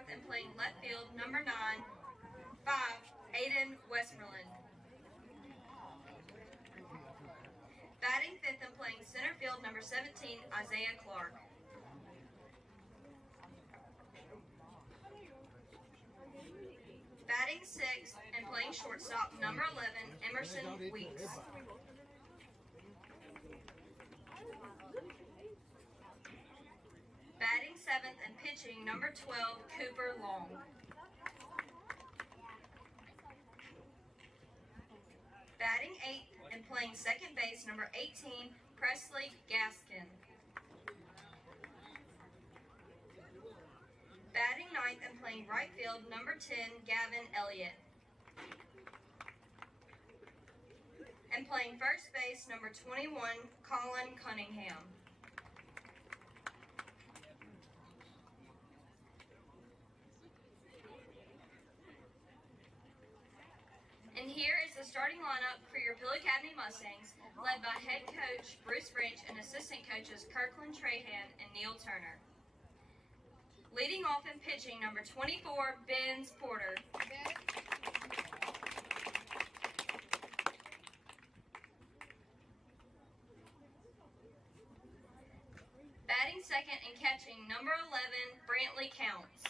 fourth and playing left field, number 9, 5, Aiden Westmoreland. Batting fifth and playing center field, number 17, Isaiah Clark. Batting sixth and playing shortstop, number 11, Emerson Weeks. Batting seventh and pitching, number 12, Cooper Long. Batting eighth and playing second base, number 18, Presley Gaskin. Batting ninth and playing right field, number 10, Gavin Elliott. And playing first base, number 21, Colin Cunningham. And here is the starting lineup for your Pill Academy Mustangs, led by head coach Bruce French and assistant coaches Kirkland Trahan and Neil Turner. Leading off and pitching, number 24, Benz Porter. Batting second and catching, number 11, Brantley Counts.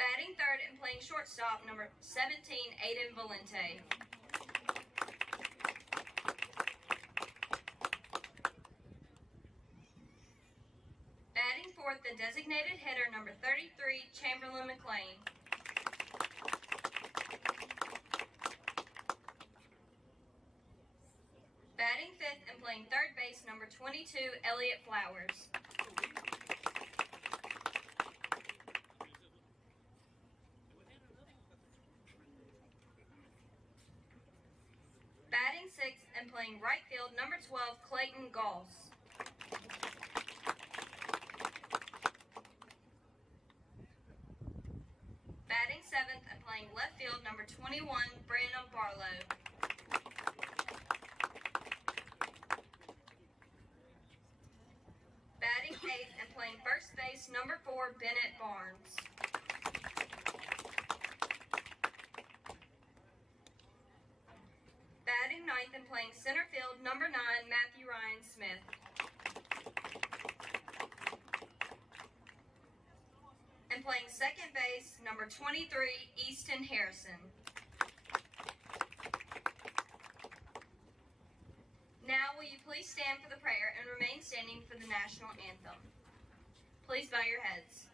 Batting third and playing shortstop, number 17, Aiden Valente. Batting fourth, the designated hitter, number 33, Chamberlain McLean. Batting fifth and playing third base, number 22, Elliott Flowers. Batting sixth and playing right field, number 12, Clayton Goss. Batting seventh and playing left field, number 21, Brandon Barlow. Batting eighth and playing first base, number 4, Bennett Barnes. Batting ninth and playing center field, number 9, Matthew Ryan Smith. And playing second base, number 23, Easton Harrison. Now, will you please stand for the prayer and remain standing for the national anthem? Please bow your heads.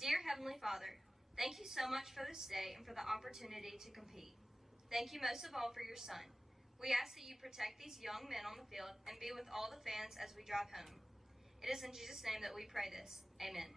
Dear Heavenly Father, thank you so much for this day and for the opportunity to compete. Thank you most of all for your son. We ask that you protect these young men on the field and be with all the fans as we drive home. It is in Jesus' name that we pray this. Amen.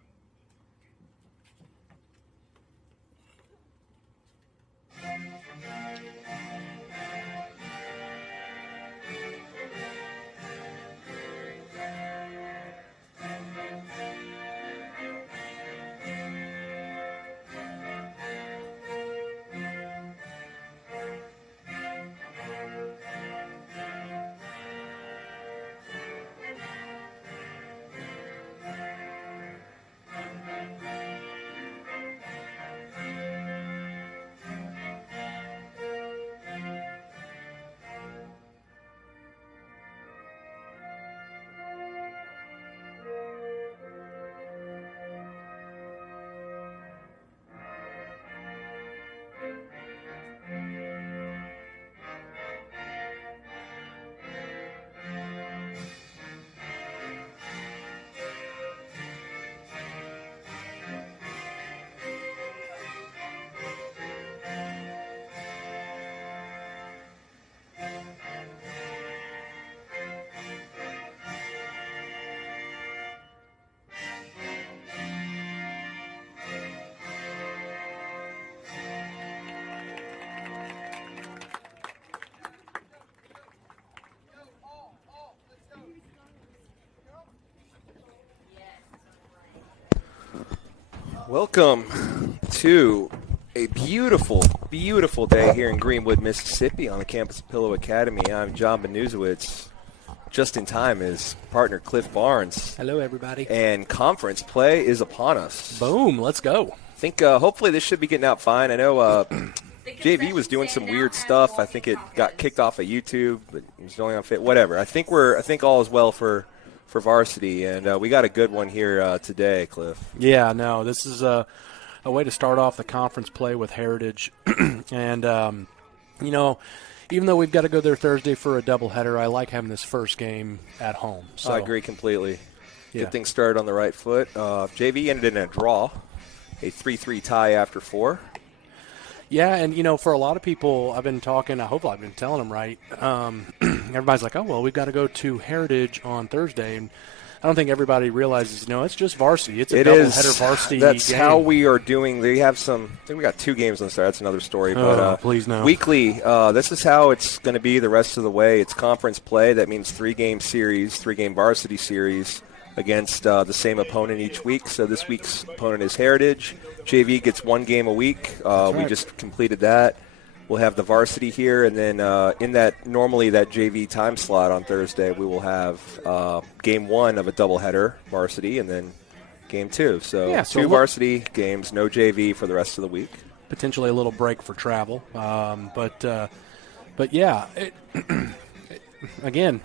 Welcome to a beautiful, beautiful day here in Greenwood, Mississippi on the campus of Pillow Academy. I'm John Benuzowitz, just in time is partner Cliff Barnes. Hello, everybody. And conference play is upon us. Boom, let's go. I think hopefully this should be getting out fine. I know JV was doing some weird stuff. I think it got kicked off of YouTube, but it was only on Fit. Whatever. I think all is well for varsity, and we got a good one here today, Cliff. Yeah, no, this is a way to start off the conference play with Heritage. And, even though we've got to go there Thursday for a doubleheader, I like having this first game at home. So, I agree completely. Yeah. Good things started on the right foot. JV ended in a draw, a 3-3 tie after 4. Yeah, and, for a lot of people, I've been talking, I hope I've been telling them right. Everybody's like, oh, well, we've got to go to Heritage on Thursday. And I don't think everybody realizes, it's just varsity. It's a doubleheader varsity That's game. how we are doing. They have I think we got 2 games on the start. That's another story. But please no. Weekly, this is how it's going to be the rest of the way. It's conference play. That means 3-game series, 3-game varsity series against the same opponent each week. So this week's opponent is Heritage. JV gets 1 game a week. Right. We just completed that. We'll have the varsity here, and then in that JV time slot on Thursday, we will have game 1 of a doubleheader varsity, and then game 2. So 2 varsity games, no JV for the rest of the week. Potentially a little break for travel, but yeah. Again,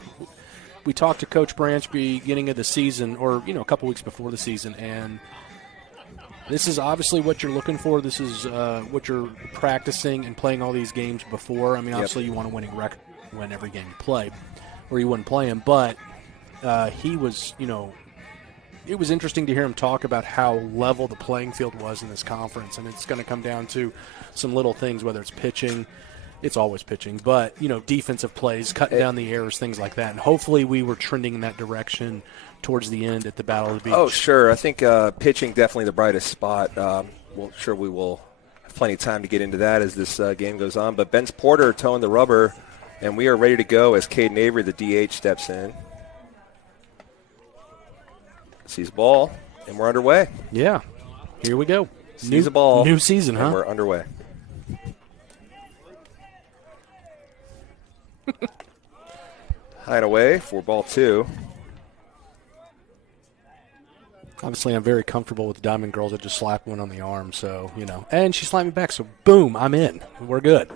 we talked to Coach Branch beginning of the season, or a couple weeks before the season, and this is obviously what you're looking for. This is what you're practicing and playing all these games before. I mean, obviously you want a winning record win every game you play, or you wouldn't play him. But he was, it was interesting to hear him talk about how level the playing field was in this conference. And it's going to come down to some little things, whether it's pitching. It's always pitching, but, defensive plays, cutting down the errors, things like that. And hopefully we were trending in that direction towards the end at the Battle of the Beach. Oh, sure. I think pitching definitely the brightest spot. We will have plenty of time to get into that as this game goes on. But Ben's Porter towing the rubber, and we are ready to go as Caden Avery, the DH, steps in. Sees the ball, and we're underway. Yeah. Here we go. Sees the ball. New season, and huh? We're underway. High and away for ball 2. Obviously, I'm very comfortable with the Diamond Girls. I just slapped one on the arm, so, And she slapped me back, so boom, I'm in. We're good.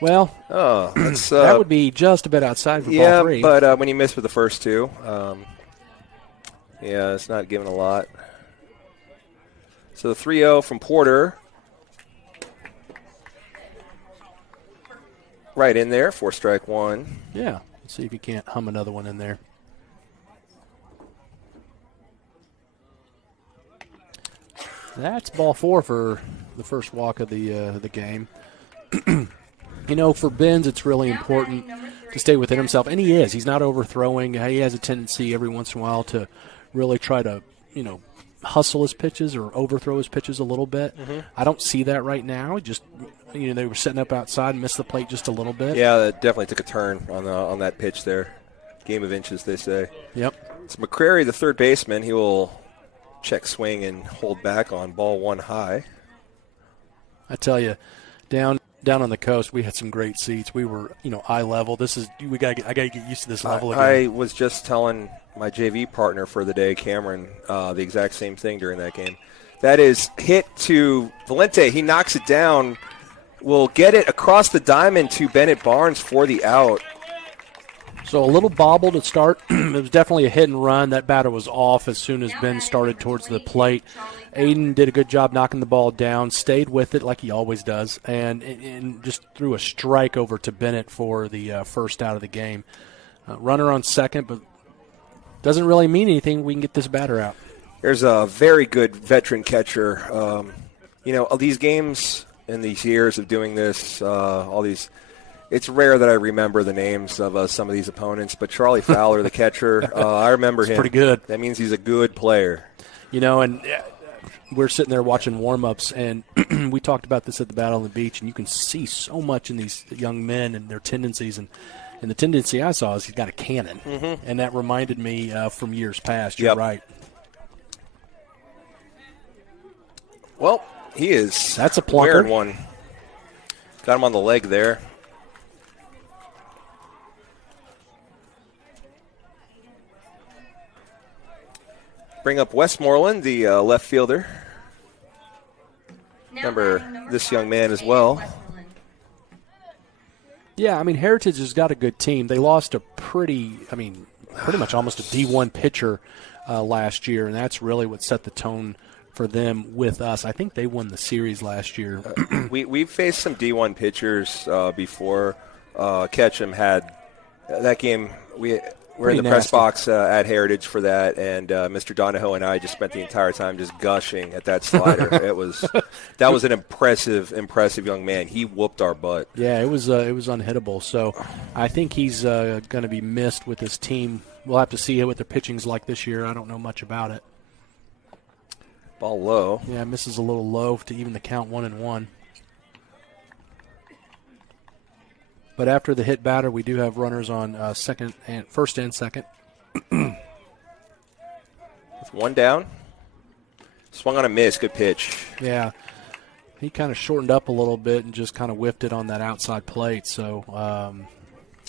Well, that would be just a bit outside for ball 3. Yeah, but when you miss with the first 2, it's not giving a lot. So the 3-0 from Porter. Right in there for strike 1. Yeah, let's see if you can't hum another one in there. That's ball 4 for the first walk of the game. For Benz, it's really important to stay within himself, and he is. He's not overthrowing. He has a tendency every once in a while to really try to, hustle his pitches or overthrow his pitches a little bit. Mm-hmm. I don't see that right now. Just, they were setting up outside and missed the plate just a little bit. Yeah, that definitely took a turn on that pitch there. Game of inches, they say. Yep. It's McCrary, the third baseman. He will check swing and hold back on ball 1 high. I tell you, down on the coast, we had some great seats. We were, eye level. I got to get used to this level again. I was just telling my JV partner for the day, Cameron, the exact same thing during that game. That is hit to Valente. He knocks it down. Will get it across the diamond to Bennett Barnes for the out. So a little bobble to start. It was definitely a hit and run. That batter was off as soon as Ben started towards the plate. Aiden did a good job knocking the ball down, stayed with it like he always does, and just threw a strike over to Bennett for the first out of the game. Runner on second, but doesn't really mean anything. We can get this batter out. There's a very good veteran catcher. These games in these years of doing this, it's rare that I remember the names of some of these opponents, but Charlie Fowler, the catcher, I remember him. Pretty good. That means he's a good player. And we're sitting there watching warm-ups, and we talked about this at the Battle on the Beach, and you can see so much in these young men and their tendencies. And the tendency I saw is he's got a cannon, and that reminded me from years past. You're right. Well, he is. That's a plunker. Wearing one. Got him on the leg there. bring up Westmoreland, the left fielder. Now Remember batting number this 5, young man as Aiden well. Westmoreland. Yeah, I mean, Heritage has got a good team. They lost a pretty much almost a D1 pitcher last year, and that's really what set the tone for them with us. I think they won the series last year. We've faced some D1 pitchers before. Ketchum had that game. We're in the Pretty press nasty. box at Heritage for that, and Mr. Donahoe and I just spent the entire time just gushing at that slider. That was an impressive young man. He whooped our butt. Yeah, it was unhittable. So I think he's going to be missed with his team. We'll have to see what their pitching's like this year. I don't know much about it. Ball low. Yeah, misses a little low to even the count 1-1. But after the hit batter, we do have runners on first and second. With one down. Swung on a miss. Good pitch. Yeah, he kind of shortened up a little bit and just kind of whiffed it on that outside plate. So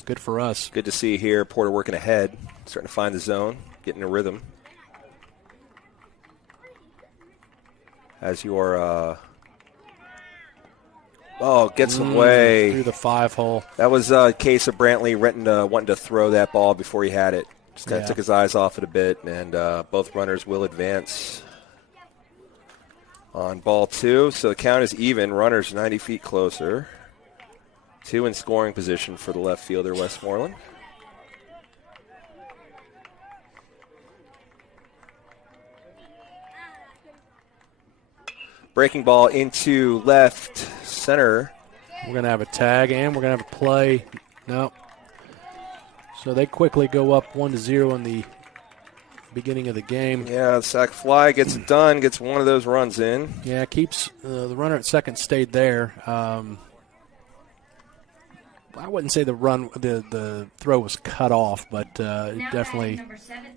good for us. Good to see here. Porter working ahead, starting to find the zone, getting a rhythm. As your gets away. Through the 5-hole. That was a case of Brantley wanting to throw that ball before he had it. Just kind of took his eyes off it a bit, and both runners will advance on ball 2. So the count is even. Runners 90 feet closer. 2 in scoring position for the left fielder, Westmoreland. Breaking ball into left center. We're going to have a tag, and we're going to have a play. No. So they quickly go up 1-0 in the beginning of the game. Yeah, the sac fly gets it done, gets one of those runs in. Yeah, keeps the runner at second stayed there. I wouldn't say the throw was cut off, but definitely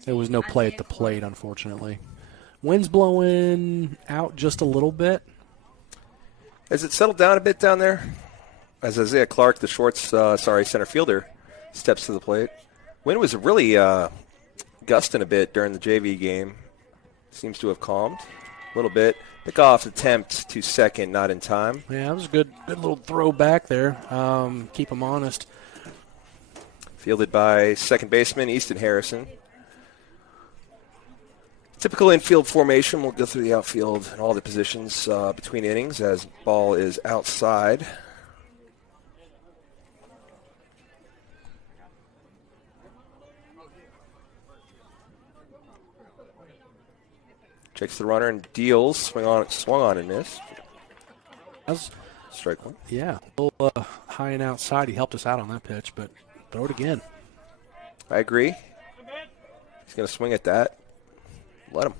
there was no play at the plate, unfortunately. Wind's blowing out just a little bit. Has it settled down a bit down there? As Isaiah Clark, the center fielder, steps to the plate. Wind was really gusting a bit during the JV game. Seems to have calmed a little bit. Pickoff attempt to second, not in time. Yeah, that was a good little throw back there. Keep him honest. Fielded by second baseman Easton Harrison. Typical infield formation. We'll go through the outfield and all the positions between innings as ball is outside. Checks the runner and deals. Swung on and missed. That's strike one. Yeah, a little high and outside. He helped us out on that pitch, but throw it again. I agree. He's going to swing at that. Let him.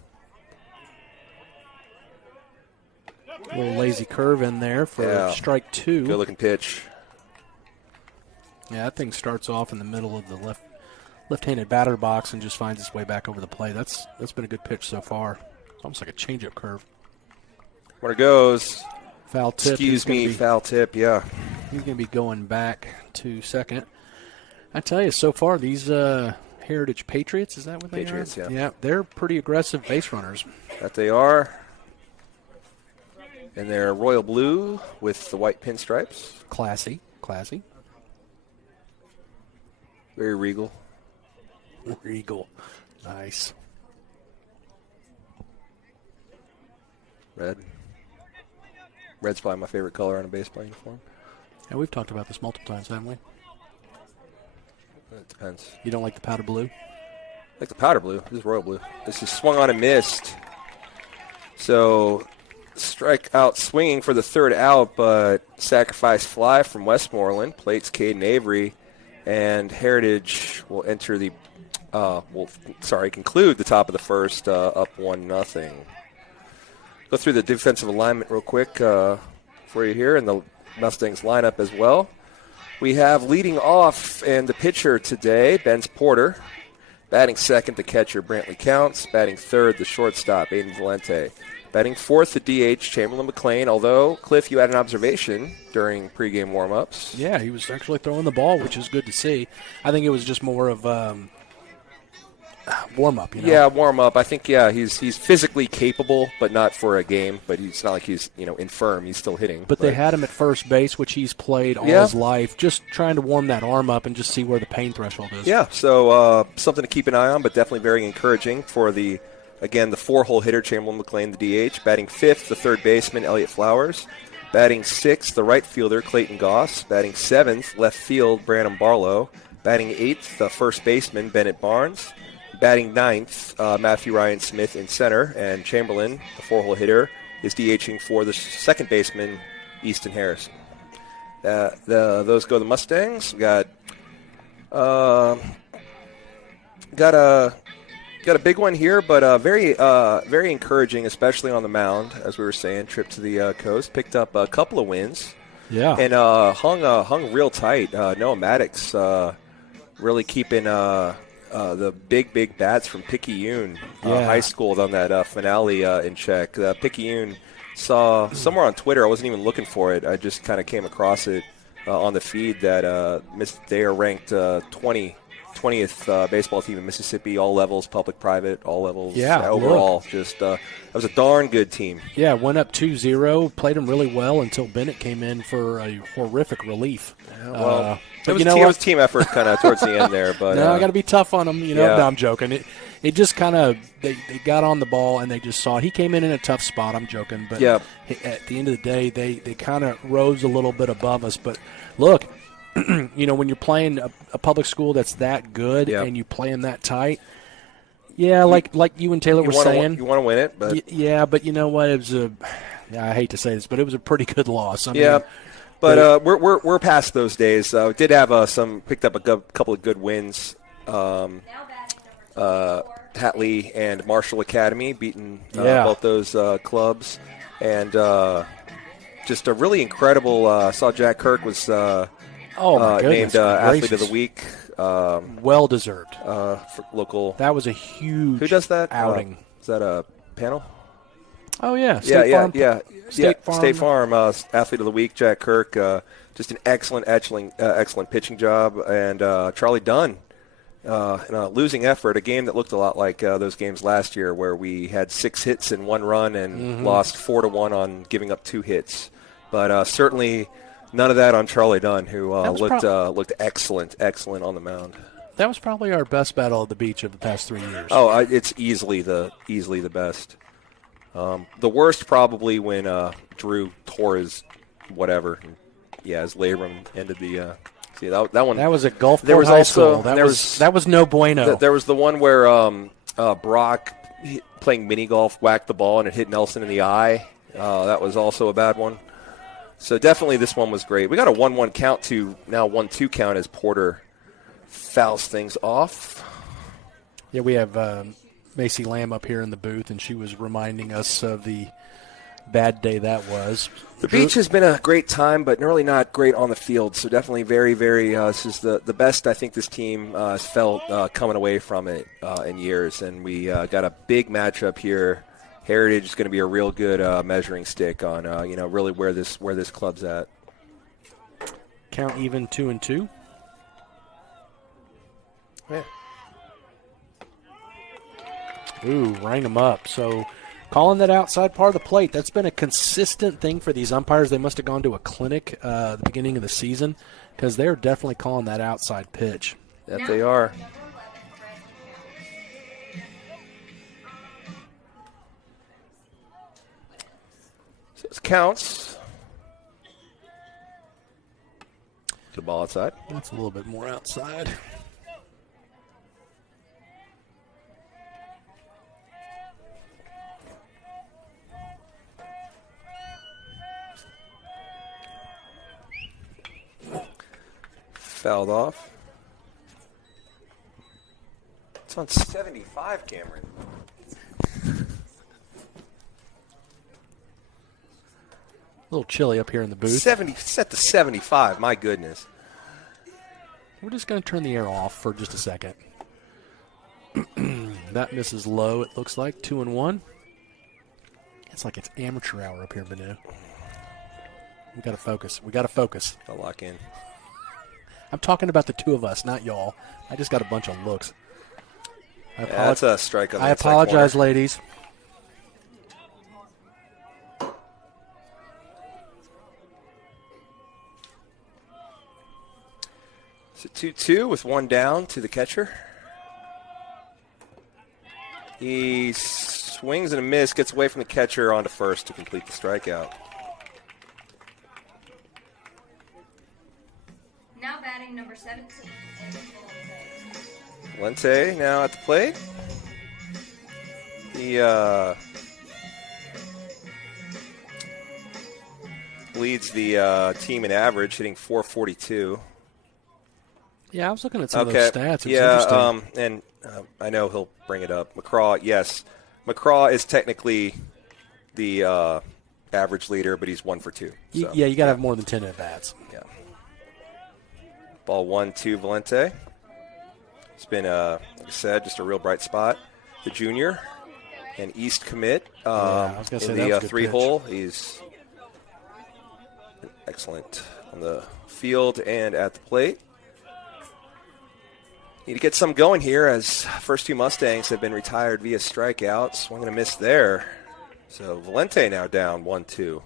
A little lazy curve in there for strike 2. Good looking pitch. Yeah, that thing starts off in the middle of the left-handed batter box and just finds its way back over the plate. That's been a good pitch so far. It's almost like a changeup curve. Runner goes. Foul tip. Excuse me, foul tip, yeah. He's going to be going back to second. I tell you, so far, these Heritage Patriots, is that what they are? Patriots, yeah. Yeah, they're pretty aggressive base runners. That they are. And they're royal blue with the white pinstripes. Classy. Very regal. Nice. Red. Red's probably my favorite color on a baseball uniform. Yeah, we've talked about this multiple times, haven't we? It depends. You don't like the powder blue? I like the powder blue. This is royal blue. This is swung on and missed. So strike out swinging for the third out, but sacrifice fly from Westmoreland. Plates Caden Avery, and Heritage will enter the conclude the top of the first up 1-0. Go through the defensive alignment real quick for you here, and the Mustangs lineup as well. We have leading off and the pitcher today, Ben's Porter. Batting second, the catcher, Brantley Counts. Batting third, the shortstop, Aiden Valente. Batting fourth, the DH, Chamberlain McLean. Although, Cliff, you had an observation during pregame warm-ups. Yeah, he was actually throwing the ball, which is good to see. I think it was just more of warm up. Yeah, warm up. I think he's physically capable, but not for a game. But it's not like he's infirm. He's still hitting. But they had him at first base, which he's played all his life, just trying to warm that arm up and just see where the pain threshold is. Yeah, so something to keep an eye on, but definitely very encouraging for the 4-hole hitter, Chamberlain McLean, the DH. Batting fifth, the third baseman, Elliott Flowers. Batting sixth, the right fielder, Clayton Goss. Batting seventh, left field, Brandon Barlow. Batting eighth, the first baseman, Bennett Barnes. Batting ninth, Matthew Ryan Smith in center. And Chamberlain, the 4-hole hitter, is DHing for the second baseman, Easton Harris. Those go the Mustangs. Got a big one here, but very encouraging, especially on the mound, as we were saying. Trip to the coast, picked up a couple of wins. Yeah, and hung real tight. Noah Maddox really keeping the big bats from Picayune High School on that finale in check. Picayune saw somewhere on Twitter. I wasn't even looking for it. I just kind of came across it on the feed that they are ranked 20th baseball team in Mississippi, all levels, public, private, all levels. Yeah, overall, just that was a darn good team. Yeah, went up 2-0, played them really well until Bennett came in for a horrific relief. It was team effort kind of towards the end there, but I got to be tough on them. No, I'm joking. It just kind of they got on the ball and they just saw it. He came in a tough spot. I'm joking, but at the end of the day, they kind of rose a little bit above us. But look, when you're playing a public school that's that good and you play them that tight, like you and Taylor were saying, you want to win it, but but you know what? It was I hate to say this, but it was a pretty good loss. I mean, but we're past those days. Did have picked up a couple of good wins. Hatley and Marshall Academy beating both those clubs, and just a really incredible. Saw Jack Kirk was named Athlete of the Week. Well deserved. For local. That was a huge. Who does that outing? Is that a panel? Oh yeah, State Farm. State Farm Athlete of the Week, Jack Kirk. Just an excellent pitching job, and Charlie Dunn. In a losing effort, a game that looked a lot like those games last year where we had 6 hits and 1 run and lost 4-1 on giving up 2 hits. But certainly none of that on Charlie Dunn, who looked excellent on the mound. That was probably our best battle at the beach of the past 3 years. Oh, it's easily the best. The worst probably when Drew tore his whatever. His labrum ended the. See that one. That was at Gulfport High School. That was no bueno. There was the one where Brock playing mini golf whacked the ball and it hit Nelson in the eye. That was also a bad one. So definitely this one was great. We got a 1-1 count to now 1-2 count as Porter fouls things off. Yeah, we have Macy Lamb up here in the booth, and she was reminding us of the bad day that was. The beach has been a great time, but really not great on the field. So definitely very, very this is the best I think this team has felt coming away from it in years. And we got a big matchup here. Heritage is going to be a real good measuring stick on really where this club's at. Count even 2-2. Yeah. Ooh, rang them up. So calling that outside part of the plate, that's been a consistent thing for these umpires. They must have gone to a clinic at the beginning of the season because they're definitely calling that outside pitch. That they are. So it counts. The ball outside. That's a little bit more outside. Fouled off. It's on 75, Cameron. A little chilly up here in the booth. Set to 75, my goodness. We're just going to turn the air off for just a second. That misses low, it looks like. 2-1. It's like it's amateur hour up here, Banu. We got to focus. I'll lock in. I'm talking about the two of us, not y'all. I just got a bunch of looks. That's a strike on the I inside apologize, corner. ladies. It's a 2-2 with one down to the catcher. He swings and a miss, gets away from the catcher onto first to complete the strikeout. Now batting number 17. Valente now at the plate. He leads the team in average, hitting .442. Yeah, I was looking at some of those stats. It was interesting. And I know he'll bring it up. McCraw, yes. McCraw is technically the average leader, but he's 1 for 2. So. Yeah, you got to have more than 10 at-bats. Yeah. Ball 1-2 Valente. It's been, like I said, just a real bright spot. The junior, an East commit I was gonna say, in that the was a good 3-hole. He's excellent on the field and at the plate. Need to get some going here as first 2 Mustangs have been retired via strikeouts. Swing and a miss there. So Valente now down 1-2.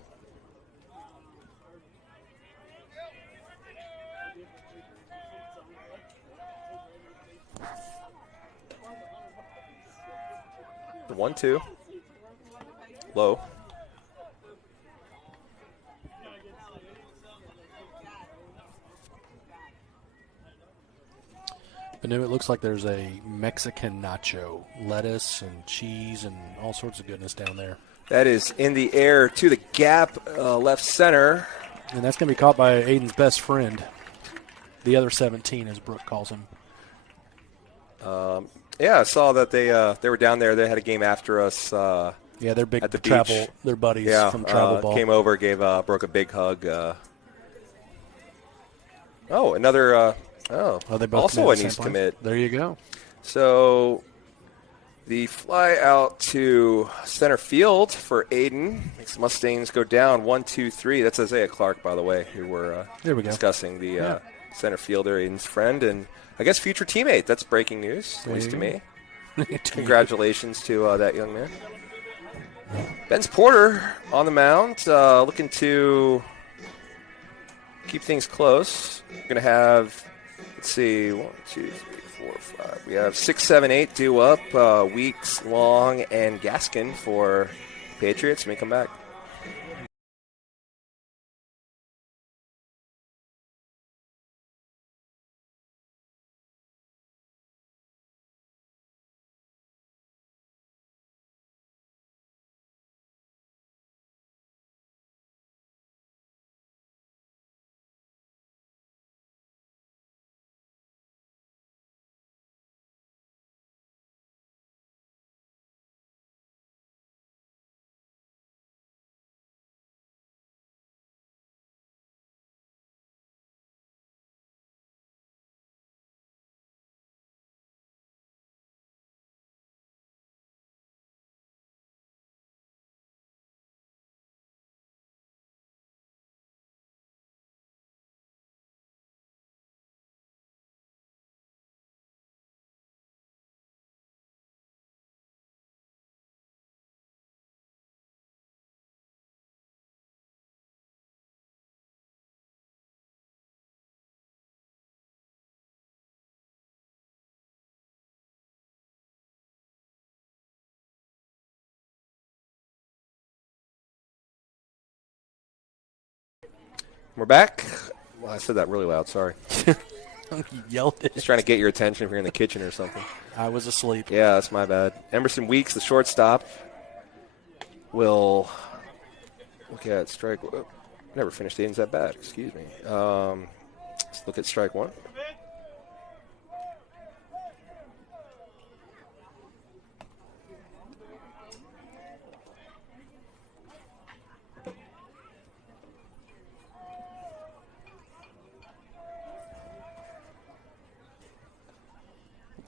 The 1-2. Low. But no, it looks like there's a Mexican nacho, lettuce and cheese and all sorts of goodness down there. That is in the air to the gap, left center. And that's going to be caught by Aiden's best friend, the other 17, as Brooke calls him. Yeah, I saw that they were down there. They had a game after us. Yeah, they're big at the travel. beach. They're buddies Yeah, from travel ball. came over, gave Brooke a big hug. Another. They both also an committed at the East same commit. place? There you go. So the fly out to center field for Aiden makes Mustangs go down 1-2-3. That's Isaiah Clark, by the way, who we're There we go. discussing, the center fielder, Aiden's friend, and I guess future teammate. That's breaking news, at least to me. Congratulations to that young man. Ben's Porter on the mound, looking to keep things close. We're going to have, let's see, 1, 2, 3, 4, 5. We have 6, 7, 8 due up. Weeks, Long, and Gaskin for Patriots. May come back. We're back. Well, I said that really loud. Sorry. You yelled it. Just trying to get your attention if you're in the kitchen or something. I was asleep. Yeah, that's my bad. Emerson Weeks, the shortstop, will look at strike. Never finished Aiden's that bad. Excuse me. Let's look at strike 1.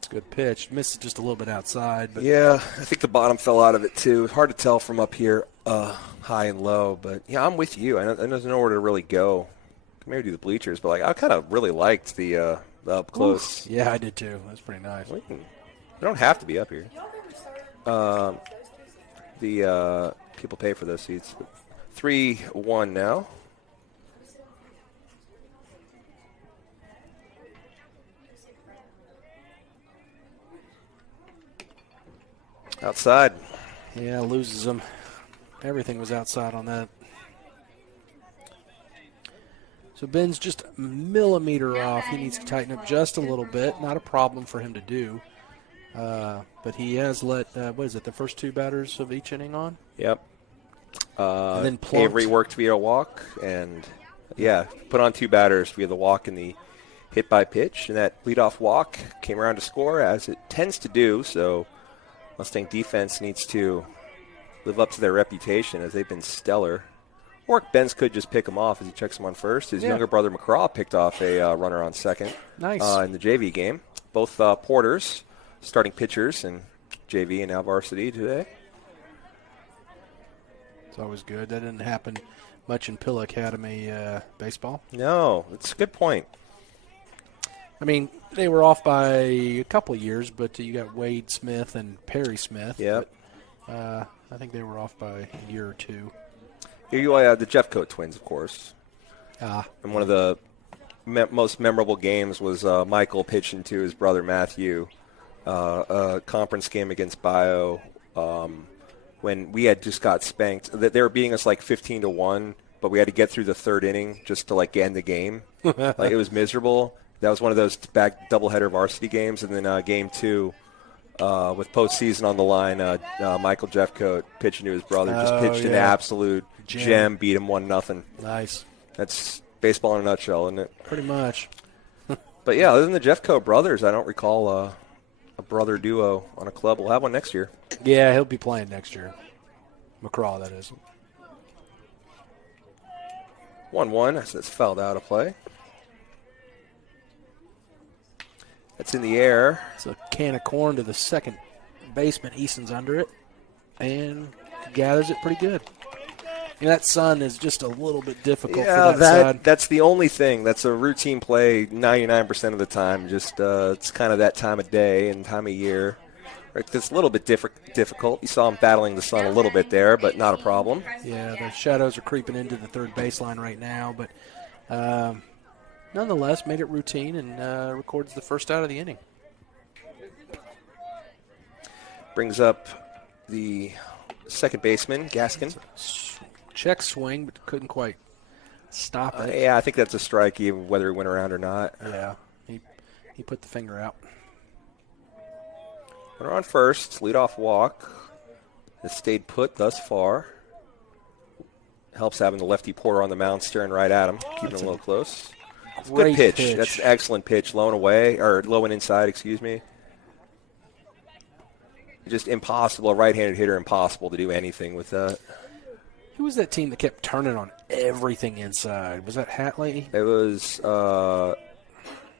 Good pitch. Missed just a little bit outside. But Yeah, I think the bottom fell out of it too. Hard to tell from up here, high and low. But yeah, I'm with you. I know there's nowhere to really go. Maybe do the bleachers, but like I kind of really liked the up close. Yeah, I did too. That's pretty nice. We can They don't have to be up here. The people pay for those seats. 3-1 now. Outside. Yeah, loses them. Everything was outside on that. So Ben's just a millimeter off. He needs to tighten up just a little bit. Not a problem for him to do. But he has let, the first 2 batters of each inning on? Yep. And then plunked. Avery worked via walk, and, put on 2 batters via the walk and the hit by pitch. And that leadoff walk came around to score, as it tends to do. So Mustang defense needs to live up to their reputation, as they've been stellar. Or Benz could just pick him off as he checks him on first. His younger brother McCraw picked off a runner on second. Nice. In the JV game. Both Porters, starting pitchers in JV and now varsity today. It's always good. That didn't happen much in Pill Academy baseball. No, it's a good point. I mean, they were off by a couple of years, but you got Wade Smith and Perry Smith. Yep. But, I think they were off by a year or 2. Here you have the Jeffcoat twins, of course. And one of the most memorable games was Michael pitching to his brother Matthew, a conference game against Bio, when we had just got spanked. They were beating us like 15-1, but we had to get through the 3rd inning just to like end the game. Like, it was miserable. That was one of those back doubleheader varsity games, and then game 2. With postseason on the line, Michael Jeffcoat pitching to his brother, just pitched an absolute gem, beat him 1-0. Nice. That's baseball in a nutshell, isn't it? Pretty much. But yeah, other than the Jeffcoat brothers, I don't recall a brother duo on a club. We'll have one next year. Yeah, he'll be playing next year. McCraw, that is. 1-1. That's fouled out of play. That's in the air. It's a can of corn to the second baseman. Easton's under it and gathers it pretty good. That sun is just a little bit difficult for that side. That's the only thing. That's a routine play 99% of the time. Just it's kind of that time of day and time of year. It's a little bit difficult. You saw him battling the sun a little bit there, but not a problem. Yeah, the shadows are creeping into the third baseline right now, but nonetheless made it routine and records the first out of the inning. Brings up the second baseman, Gaskin. Check swing, but couldn't quite stop it. Yeah, I think that's a strike, even whether it went around or not. Yeah, he put the finger out. Runner on first, leadoff walk. Has stayed put thus far. Helps having the lefty Porter on the mound staring right at him, keeping him a little close. Good pitch. That's an excellent pitch. Low and away, or low and inside, excuse me. Just impossible, a right-handed hitter, impossible to do anything with that. Who was that team that kept turning on everything inside? Was that Hatley? It was,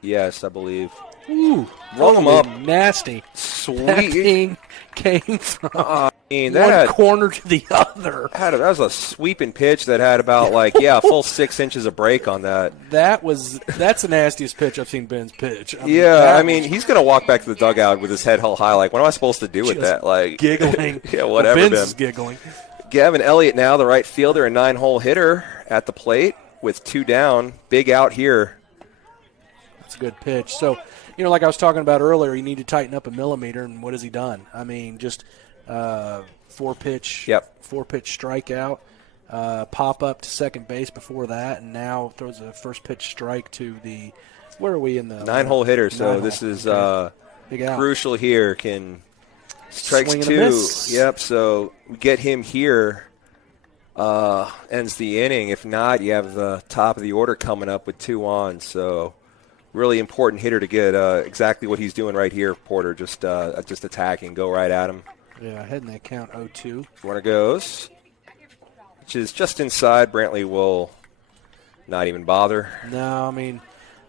yes, I believe. Ooh, roll them up. Nasty. Sweet. That thing came from one corner to the other. That was a sweeping pitch that had about a full 6 inches of break on that. That's the nastiest pitch I've seen Ben's pitch. I mean, he's going to walk back to the dugout with his head held high. Like, what am I supposed to do with that? Like, giggling. Yeah, whatever. Ben's is giggling. Gavin Elliott now, the right fielder, a 9-hole hitter at the plate with 2 down. Big out here. That's a good pitch. So, like I was talking about earlier, you need to tighten up a millimeter, and what has he done? I mean, just 4-pitch strikeout, pop up to second base before that, and now throws a first pitch strike to the – where are we in the – 9-hole hitter, so this is crucial here. Can – strikes 2. Yep, so we get him here. Ends the inning. If not, you have the top of the order coming up with 2 on. So really important hitter to get exactly what he's doing right here, Porter. Just attacking, go right at him. Yeah, heading that count 0-2. Runner goes, which is just inside. Brantley will not even bother. No, I mean,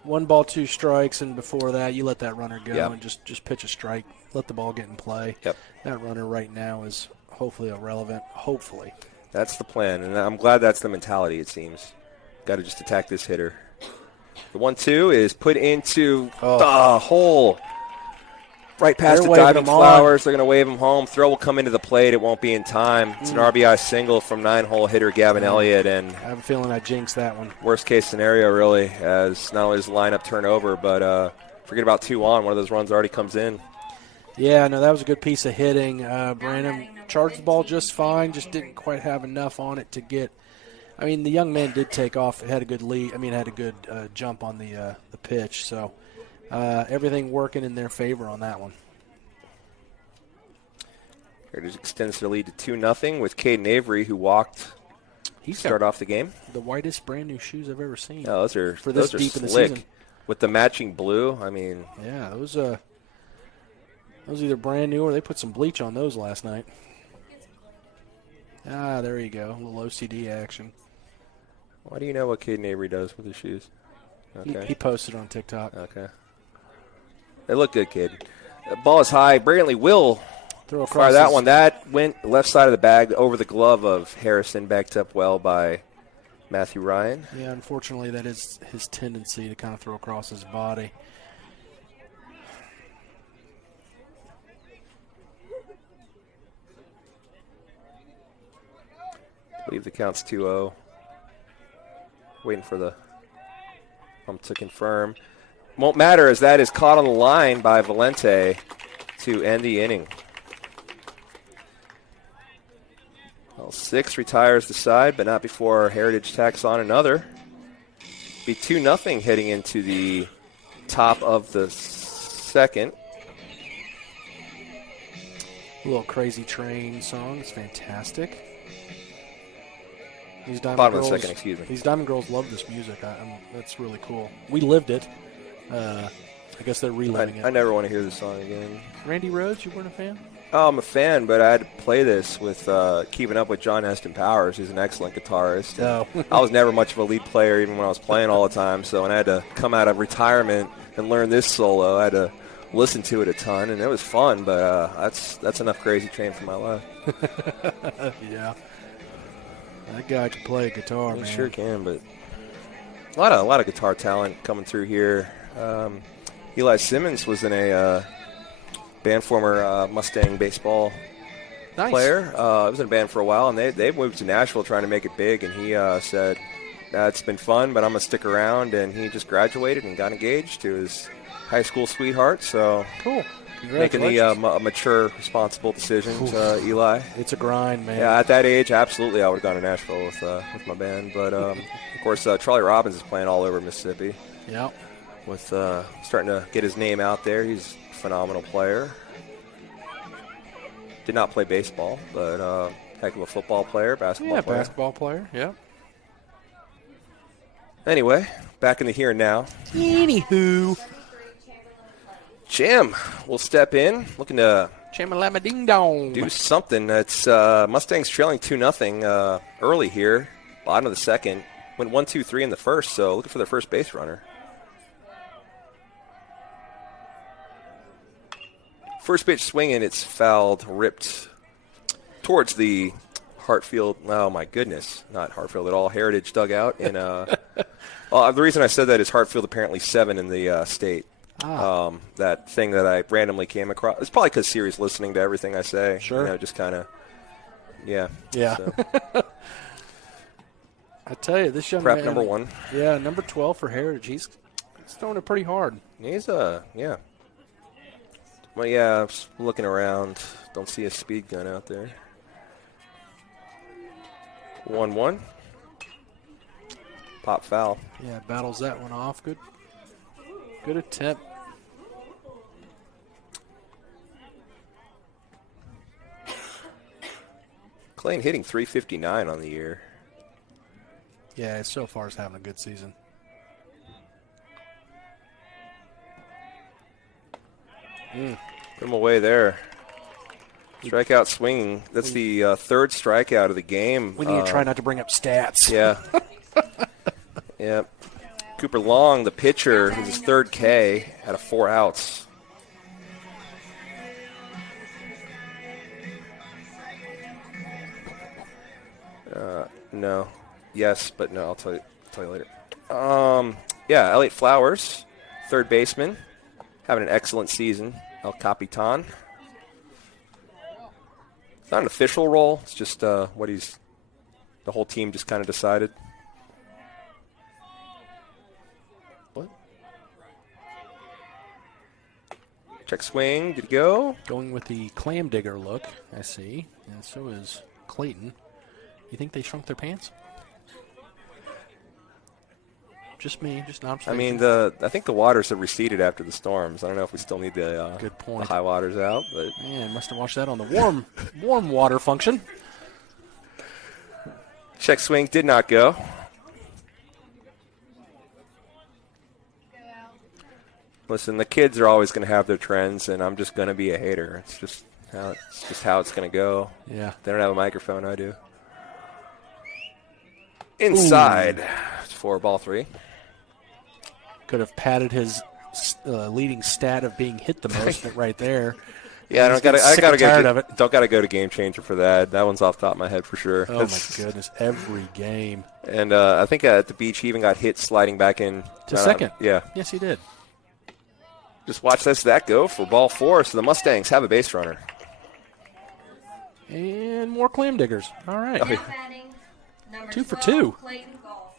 1 ball, 2 strikes, and before that, you let that runner go yep. and just pitch a strike. Let the ball get in play. Yep. That runner right now is hopefully irrelevant. Hopefully. That's the plan, and I'm glad that's the mentality, it seems. Got to just attack this hitter. The 1-2 is put into the hole. right past They're the waving diving them on. Flowers. They're going to wave him home. Throw will come into the plate. It won't be in time. It's an RBI single from 9-hole hitter Gavin Elliott. And I have a feeling I jinxed that one. worst case scenario, really, as not only does the lineup turn over, but forget about 2 on. One of those runs already comes in. Yeah, no, that was a good piece of hitting. Brandon charged the ball just fine, just didn't quite have enough on it to get. I mean, the young man did take off. Had a good lead. I mean, had a good jump on the pitch. So everything working in their favor on that one. Heritage extends their lead to 2-0 with Caden Avery, who walked to start off the game. The whitest brand new shoes I've ever seen. Oh, those are for this those are deep slick. in the season. With the matching blue. I mean, yeah, those either brand new or they put some bleach on those last night. Ah, there you go, a little OCD action. why do you know what Caden Avery does with his shoes? Okay. He posted on TikTok. Okay. They look good, kid. The ball is high. Brantley will Throw across fire that one. That went left side of the bag over the glove of Harrison, backed up well by Matthew Ryan. Yeah, unfortunately, that is his tendency to kind of throw across his body. I believe the count's 2-0. Waiting for the ump to confirm. Won't matter as that is caught on the line by Valente to end the inning. Well, 6 retires the side, but not before Heritage tacks on another. Be 2-0 heading into the top of the second. A little Crazy Train song. It's fantastic. These Diamond Bottom Girls, of the second, excuse me. These Diamond Girls love this music. That's really cool. We lived it. I guess they're reliving it. I never want to hear this song again. Randy Rhoads, you weren't a fan? Oh, I'm a fan, but I had to play this with keeping up with John Heston Powers, who's an excellent guitarist. Oh. I was never much of a lead player, even when I was playing all the time. So when I had to come out of retirement and learn this solo, I had to listen to it a ton, and it was fun. But that's enough Crazy Train for my life. Yeah. That guy can play guitar, He man. sure can, but a lot of guitar talent coming through here. Eli Simmons was in a band, former Mustang baseball player. He was in a band for a while, and they moved to Nashville trying to make it big, and he said, it's been fun, but I'm going to stick around, and he just graduated and got engaged to his high school sweetheart. So cool. Making the mature, responsible decisions, Eli. It's a grind, man. Yeah, at that age, absolutely, I would have gone to Nashville with my band. But, of course, Charlie Robbins is playing all over Mississippi. Yeah. With starting to get his name out there. He's a phenomenal player. Did not play baseball, but heck of a football player, basketball player. Yeah, basketball player, yeah. Anyway, back in the here and now. Anywho. Jim will step in, looking to Cham-a-lam-a-ding-dong. do something. It's Mustangs trailing 2-0 early here, bottom of the second. Went 1-2-3 in the first, so looking for their first base runner. First pitch swinging, it's fouled, ripped towards the Hartfield. Oh, my goodness. Not Hartfield at all. Heritage dugout. And well, the reason I said that is Hartfield apparently 7 in the state. That thing that I randomly came across. It's probably because Siri's listening to everything I say. Sure. You know, just kind of, yeah. Yeah. So. I tell you, this young Prep man. number 1. Yeah, number 12 for Heritage. He's throwing it pretty hard. He's, yeah. Well, yeah, I'm just looking around. Don't see a speed gun out there. 1-1. Pop foul. Yeah, battles that one off. Good attempt. Clayton hitting .359 on the year. Yeah, so far is having a good season. Put him away there. Strikeout swinging. That's the third strikeout of the game. We need to try not to bring up stats. Yeah. Yeah. Cooper Long, the pitcher, who's his third K, had 4 outs. No. Yes, but no. I'll tell you later. Yeah, Elliott Flowers, third baseman, having an excellent season. El Capitan. It's not an official role. It's just the whole team just kind of decided. What? Check swing. Did he go? Going with the clam digger look, I see. And so is Clayton. You think they shrunk their pants? Just me, just an observation. I mean, I think the waters have receded after the storms. I don't know if we still need the Good point. the high waters out, but Man, must have watched that on the warm water function. check swing did not go. Listen, the kids are always going to have their trends, and I'm just going to be a hater. It's just how it's going to go. Yeah. They don't have a microphone. I do. Inside. Ooh. It's for ball 3. Could have padded his leading stat of being hit the most right there. Yeah, Don't got to go to Game Changer for that. That one's off the top of my head for sure. Oh, my goodness. Every game. And I think at the beach he even got hit sliding back in. To second. Yeah. Yes, he did. Just watch that go for ball 4. So the Mustangs have a base runner. And more clam diggers. All right. Now batting, number 2 for 12, 2. Clayton Golf.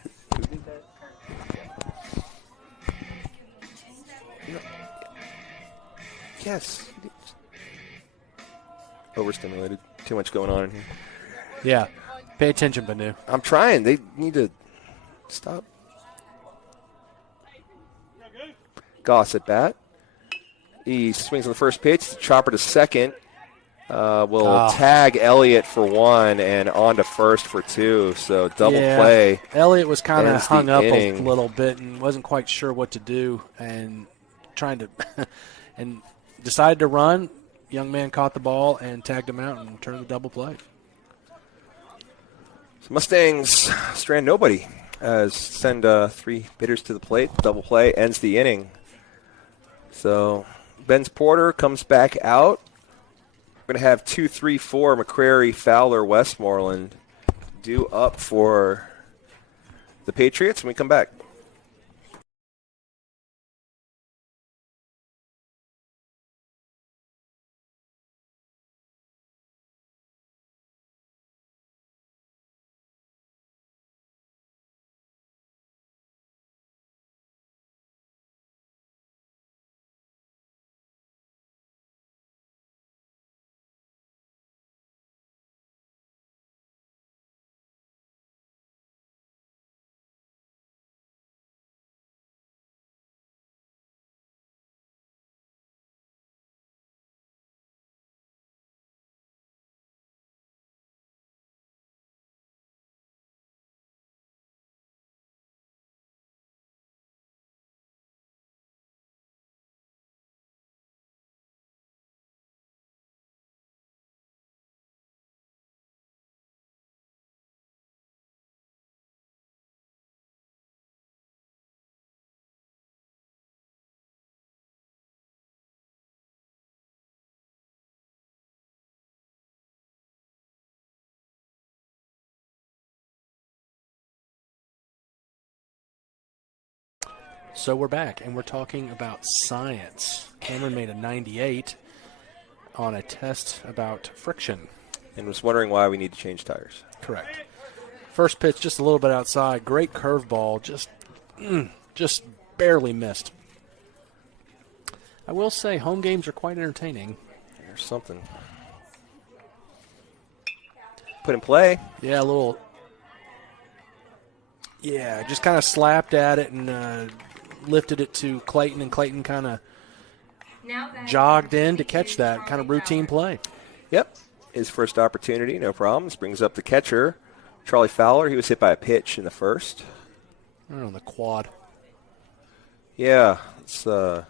Yes. Overstimulated. Too much going on in here. Yeah. Pay attention, Banu. I'm trying. They need to stop. Goss at bat. He swings on the first pitch. The chopper to second. Will tag Elliott for 1 and on to first for 2. So double play. Elliott was kind of hung up a inning. little bit and wasn't quite sure what to do and trying to and decided to run. Young man caught the ball and tagged him out and turned the double play. So Mustangs strand nobody as send 3 bidders to the plate. Double play ends the inning. So Benz Porter comes back out. We're going to have 2, 3, 4 McCrary, Fowler, Westmoreland due up for the Patriots when we come back. So we're back, and we're talking about science. Cameron made a 98 on a test about friction. And was wondering why we need to change tires. Correct. First pitch, just a little bit outside. Great curveball, just barely missed. I will say home games are quite entertaining. There's something. Put in play. Yeah, a little. Yeah, just kind of slapped at it and lifted it to Clayton, and Clayton kind of jogged in to catch that. Kind of routine play. Yep. His first opportunity, no problems. Brings up the catcher, Charlie Fowler. He was hit by a pitch in the first. I don't know, the quad. Yeah, it's the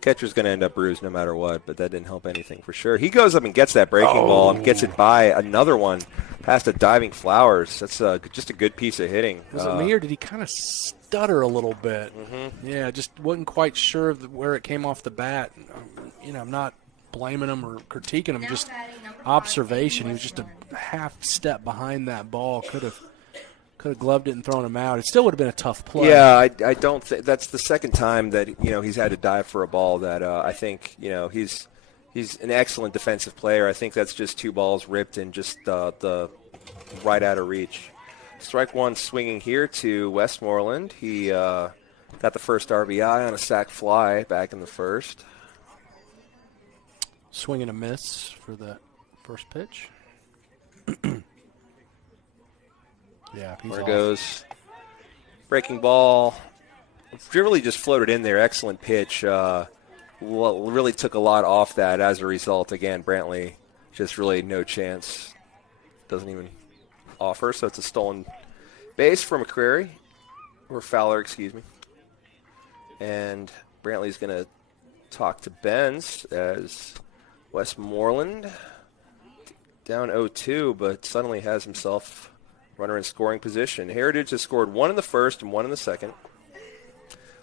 catcher's going to end up bruised no matter what, but that didn't help anything for sure. He goes up and gets that breaking ball and gets it by another one past a diving Flowers. That's just a good piece of hitting. Was it me, or did he kind of stutter a little bit? Mm-hmm. Yeah, just wasn't quite sure of where it came off the bat. I'm not blaming him or critiquing him, just observation. He was just a half step behind that ball. Could Could have gloved it and thrown him out. It still would have been a tough play. Yeah, I don't think that's the second time that he's had to dive for a ball that I think he's an excellent defensive player. I think that's just 2 balls ripped and just the right out of reach. Strike one swinging here to Westmoreland. He got the first RBI on a sac fly back in the first. Swing and a miss for the first pitch. Yeah, he's There off. it goes. Breaking ball. Really just floated in there. Excellent pitch. Really took a lot off that as a result. Again, Brantley just really no chance. Doesn't even offer. So it's a stolen base for McCrary. Or Fowler, excuse me. And Brantley's going to talk to Benz as Westmoreland down 0-2, but suddenly has himself runner in scoring position. Heritage has scored 1 in the first and 1 in the second.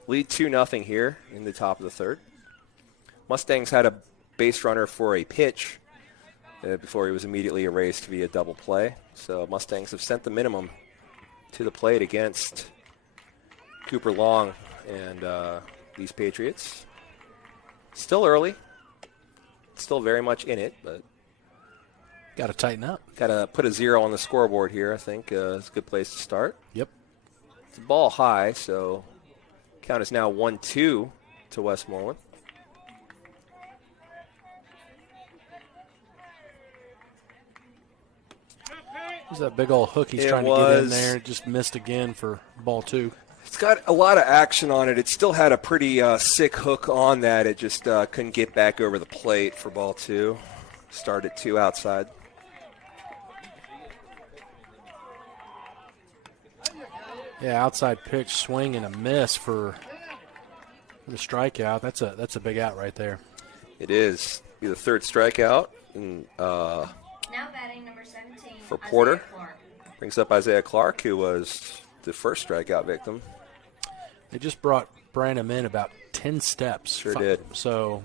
Lead 2-0 here in the top of the third. Mustangs had a base runner for a pitch before he was immediately erased via double play. So Mustangs have sent the minimum to the plate against Cooper Long and these Patriots. Still early. Still very much in it, but got to tighten up. got to put a 0 on the scoreboard here, I think. It's a good place to start. Yep. It's a ball high, so count is now 1-2 to Westmoreland. There's that big old hook he's trying to get in there. Just missed again for ball 2. It's got a lot of action on it. It still had a pretty sick hook on that. It just couldn't get back over the plate for ball 2. Started 2 outside. Yeah, outside pitch, swing and a miss for the strikeout. That's a big out right there. It is. Be the third strikeout. And, Now batting number 17 for Porter. Isaiah Clark. Brings up Isaiah Clark, who was the first strikeout victim. They just brought Branham in about 10 steps. Sure did. So,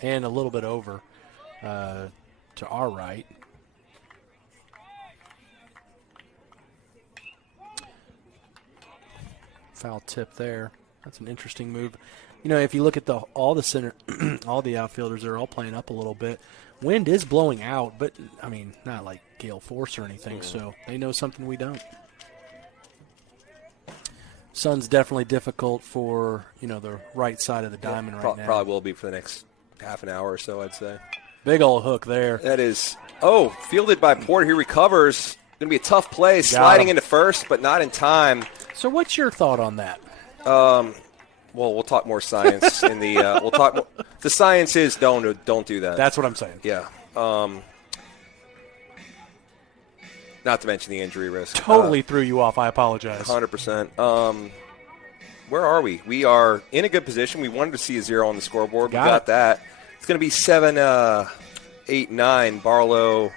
and a little bit over to our right. Foul tip there. That's an interesting move. If you look at all the center, all the outfielders, they're all playing up a little bit. Wind is blowing out, but, not like gale force or anything, so they know something we don't. Sun's definitely difficult for, the right side of the diamond right now. Probably will be for the next half an hour or so, I'd say. Big old hook there. That is, fielded by Porter. He recovers. Going to be a tough play, sliding into first, but not in time. So what's your thought on that? Well, we'll talk more science in the. We'll talk. More, the science is don't do that. That's what I'm saying. Yeah. Not to mention the injury risk. Totally threw you off. I apologize. 100%. Where are we? We are in a good position. We wanted to see a 0 on the scoreboard. We got that. It's going to be 7, 8, 9. Barlow,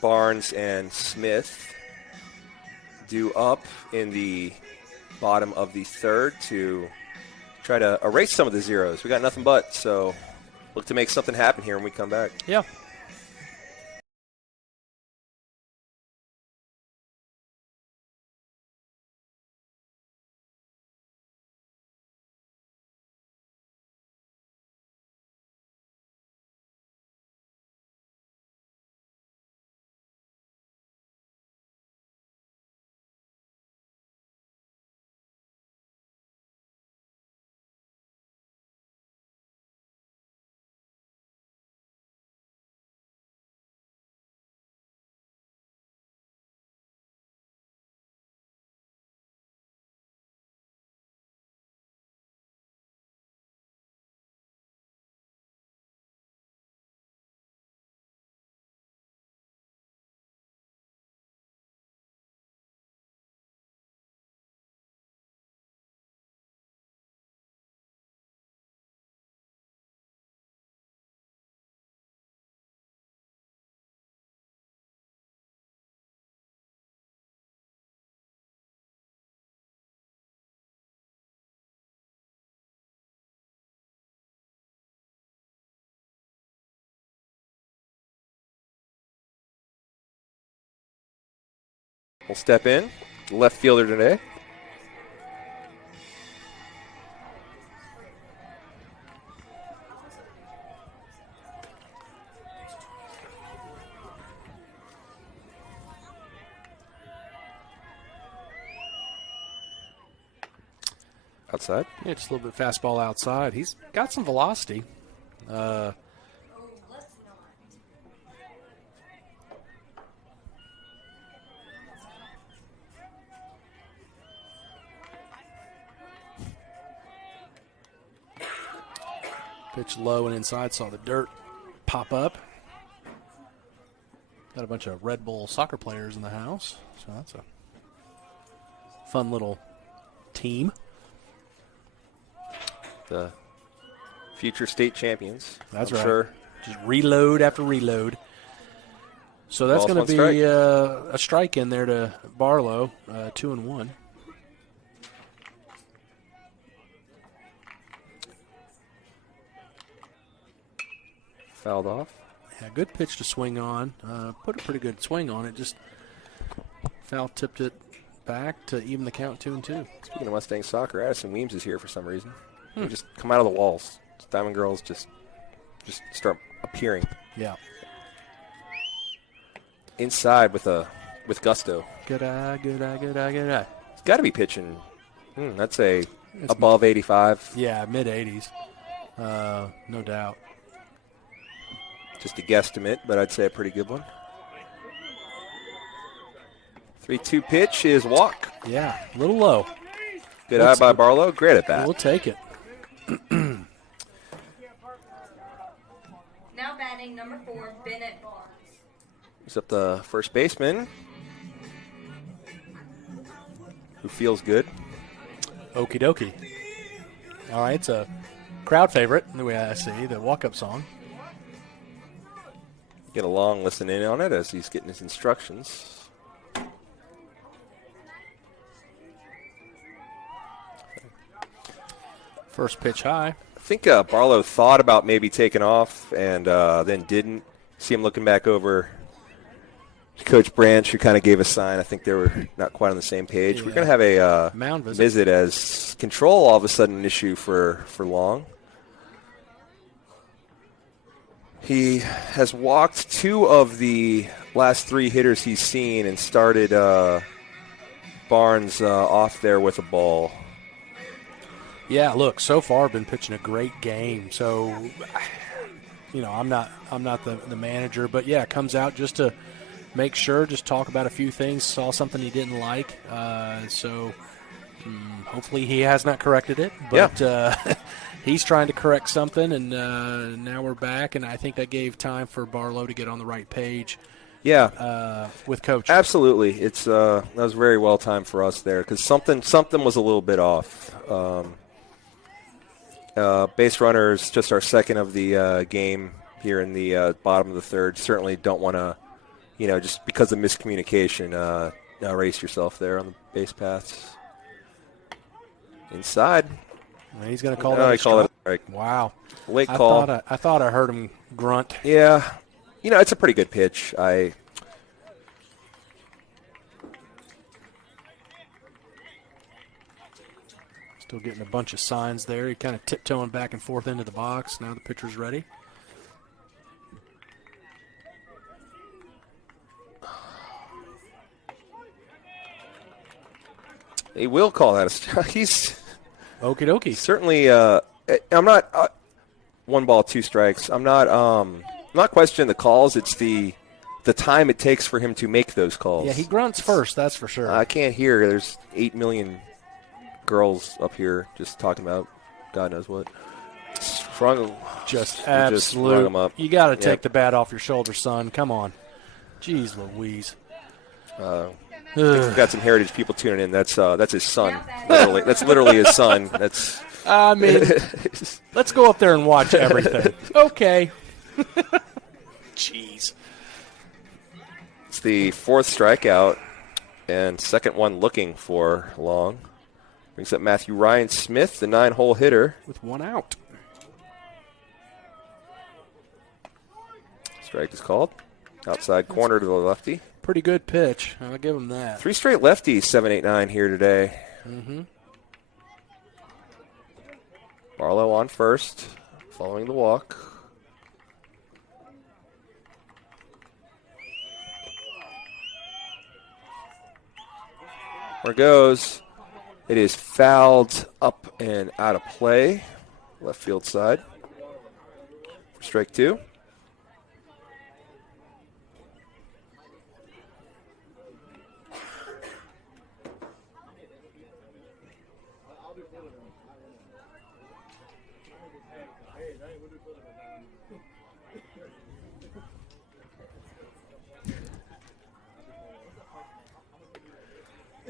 Barnes, and Smith due up in the bottom of the third to try to erase some of the zeros. We got nothing but, so look to make something happen here when we come back. Yeah. will step in, left fielder today. Outside. Yeah, just a little bit fastball outside. He's got some velocity. Pitch low and inside, saw the dirt pop up. Got a bunch of Red Bull soccer players in the house, so that's a fun little team. The future state champions. That's I'm right. Sure. Just reload after reload. So that's going to be a strike in there to Barlow, 2-1. Fouled off. Yeah, good pitch to swing on. Put a pretty good swing on it. Just foul tipped it back to even the count 2-2. Speaking of Mustang soccer, Addison Weems is here for some reason. They just come out of the walls. Diamond Girls just appearing. Yeah. Inside with gusto. Good eye, good eye, good eye, good eye. It's got to be pitching. That's above 85. Yeah, mid-80s. No doubt. Just a guesstimate, but I'd say a pretty good one. 3-2 pitch is walk. Yeah, a little low. Good eye by Barlow. Great at bat. We'll take it. Now batting number 4, Bennett Barnes. He's up the first baseman, who feels good. Okie dokie. All right, it's a crowd favorite, the way I see, the walk-up song. Get along, listen in on it as he's getting his instructions. First pitch high. I think Barlow thought about maybe taking off and then didn't. See him looking back over to Coach Branch, who kind of gave a sign. I think they were not quite on the same page. Yeah. We're going to have a mound visit as control all of a sudden an issue for Long. He has walked 2 of the last 3 hitters he's seen and started Barnes off there with a ball. Yeah, look, so far been pitching a great game. So, I'm not the manager, but yeah, comes out just to make sure, just talk about a few things. Saw something he didn't like, so hopefully he has not corrected it. But he's trying to correct something, and now we're back, and I think that gave time for Barlow to get on the right page. Yeah, with Coach. Absolutely, it's that was very well timed for us there because something was a little bit off. Base runners, just our second of the game here in the bottom of the third. Certainly don't want to, just because of miscommunication, erase yourself there on the base paths. Inside. And he's going to call that a strike. Wow. Late call. I thought I heard him grunt. Yeah. It's a pretty good pitch. Still getting a bunch of signs there. He kind of tiptoeing back and forth into the box. Now the pitcher's ready. He will call that a strike. He's okie dokie. Certainly, I'm not 1 ball, 2 strikes. I'm not questioning the calls. It's the time it takes for him to make those calls. Yeah, he grunts first, that's for sure. I can't hear. There's 8 million girls up here just talking about God knows what. Sprung him. Just absolute. Him up. You got to take the bat off your shoulder, son. Come on. Jeez Louise. We've got some Heritage people tuning in. That's his son. Literally, that's literally his son. That's. I mean, let's go up there and watch everything. Okay. Jeez. It's the 4th strikeout and second one looking for Long. Brings up Matthew Ryan Smith, the 9-hole hitter. With 1 out. Strike is called. Outside corner to the lefty. Pretty good pitch. I'll give him that. 3 straight lefties, 7-8-9 here today. Mm-hmm. Barlow on first, following the walk. There goes. It is fouled up and out of play. Left field side. For strike 2.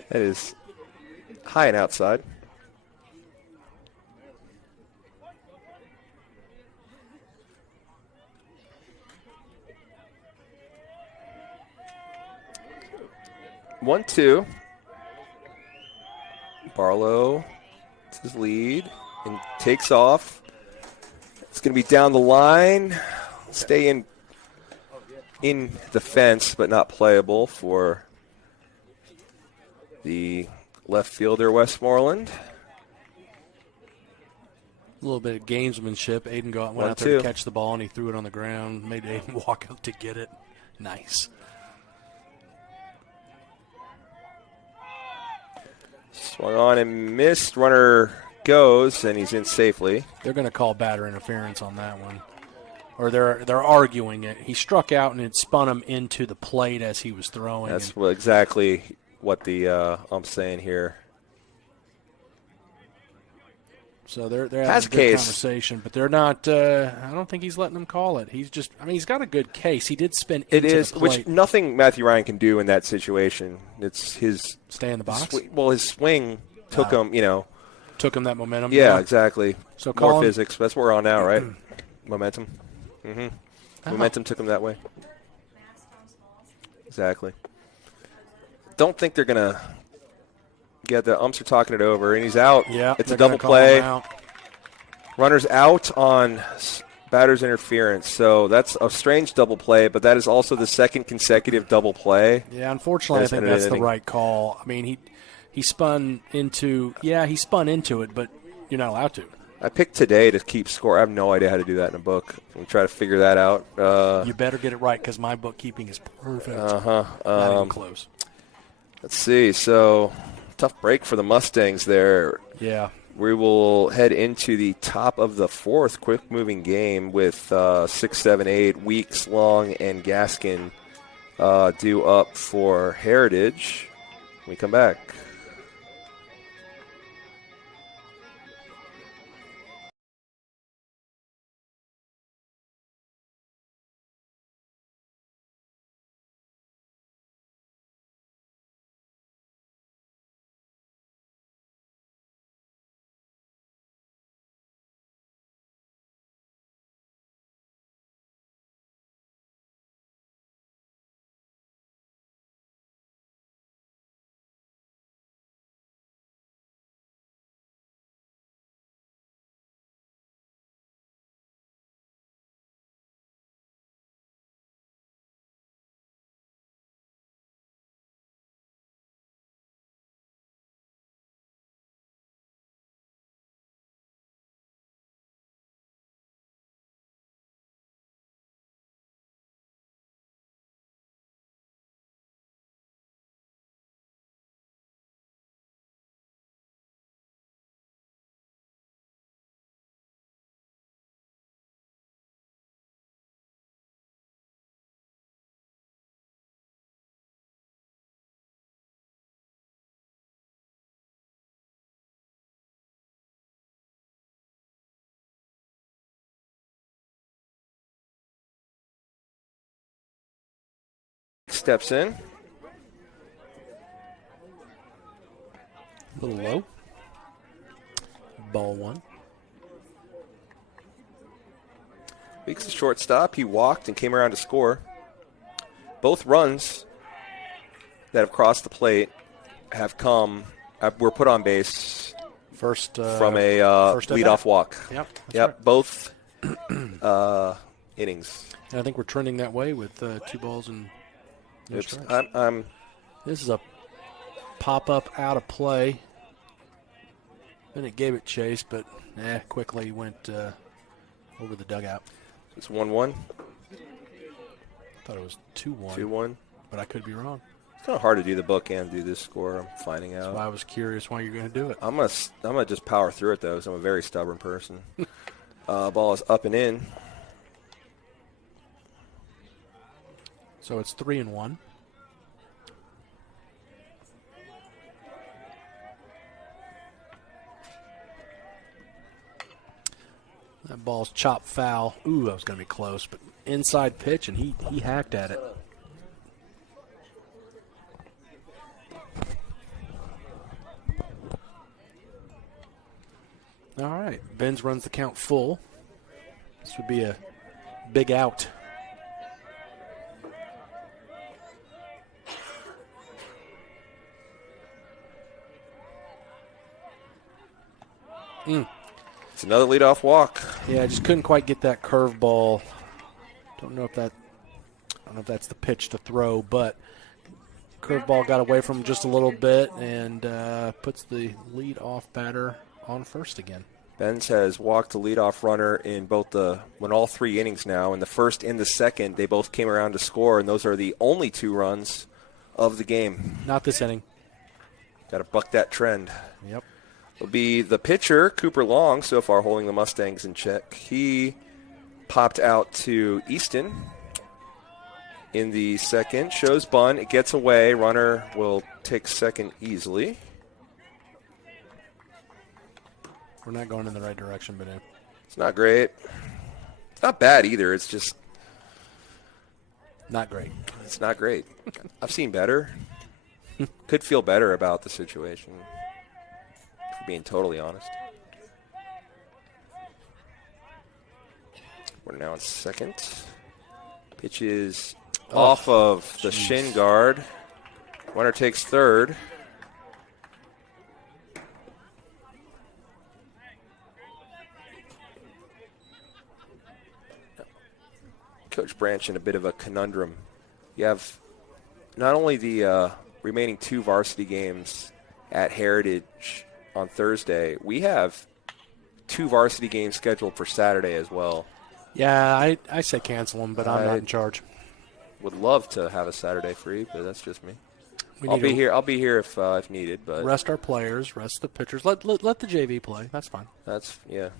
That is high and outside. One, two. Barlow, it's his lead, and takes off. It's going to be down the line. Stay in the fence, but not playable for the left fielder, Westmoreland. A little bit of gamesmanship. Aiden went out there to catch the ball, and he threw it on the ground. Made Aiden walk out to get it. Nice. Swung on and missed. Runner goes, and he's in safely. They're going to call batter interference on that one. Or they're arguing it. He struck out, and it spun him into the plate as he was throwing. That's exactly what the ump's saying here. So they're having a good conversation, but they're not. I don't think he's letting them call it. He's just. I mean, he's got a good case. He did spin into the plate. Which nothing Matthew Ryan can do in that situation. It's his stay in the box. His swing took him. Took him that momentum. Yeah, exactly. So more physics. That's what we're on now, right? Momentum. Mm-hmm. Momentum took him that way. Exactly. Don't think they're gonna. Yeah, the umps are talking it over, and he's out. Yeah, it's a double play. Runner's out on batter's interference, so that's a strange double play, but that is also the second consecutive double play. Yeah, unfortunately, I think that's the right call. I mean, he spun into it, but you're not allowed to. I picked today to keep score. I have no idea how to do that in a book. I'm trying to figure that out. You better get it right because my bookkeeping is perfect. Not even close. Let's see. So, tough break for the Mustangs there. Yeah. We will head into the top of the fourth quick-moving game with 6, 7, 8, Weeks, Long, and Gaskin due up for Heritage. When we come back. Steps in. A little low. Ball one. Weeks the shortstop. He walked and came around to score. Both runs that have crossed the plate were put on base first from a leadoff walk. Yep. Right. Both innings. And I think we're trending that way with 2 balls and No Oops. strikes. This is a pop-up out of play. Then it gave it chase, but quickly went over the dugout. It's 1-1. I thought it was 2-1. 2-1. But I could be wrong. It's kind of hard to do the book and do this score. I'm finding out. That's why I was curious why you're going to do it. I'm gonna just power through it, though, because I'm a very stubborn person. Ball is up and in. So it's 3-1. That ball's chopped foul. Ooh, that was going to be close, but inside pitch, and he hacked at it. All right, Benz runs the count full. This would be a big out. It's another leadoff walk. Yeah, I just couldn't quite get that curveball. Don't know if that's the pitch to throw, but curveball got away from him just a little bit and puts the leadoff batter on first again. Benz has walked the leadoff runner in when all 3 innings now. In the first and the second, they both came around to score, and those are the only 2 runs of the game. Not this inning. Got to buck that trend. Yep. Will be the pitcher, Cooper Long, so far holding the Mustangs in check. He popped out to Easton in the second. Shows bunt. It gets away. Runner will take second easily. We're not going in the right direction, but It's not great. It's not bad either. It's just not great. It's not great. I've seen better. Could feel better about the situation, for being totally honest. We're now in second. Pitch is off of the shin guard. Runner takes third. Coach Branch in a bit of a conundrum. You have not only the remaining 2 varsity games at Heritage on Thursday, we have 2 varsity games scheduled for Saturday as well. Yeah, I say cancel them, but I'm not in charge. Would love to have a Saturday free, but that's just me. I'll be here if needed. But rest our players, rest the pitchers. Let the JV play. That's fine. That's a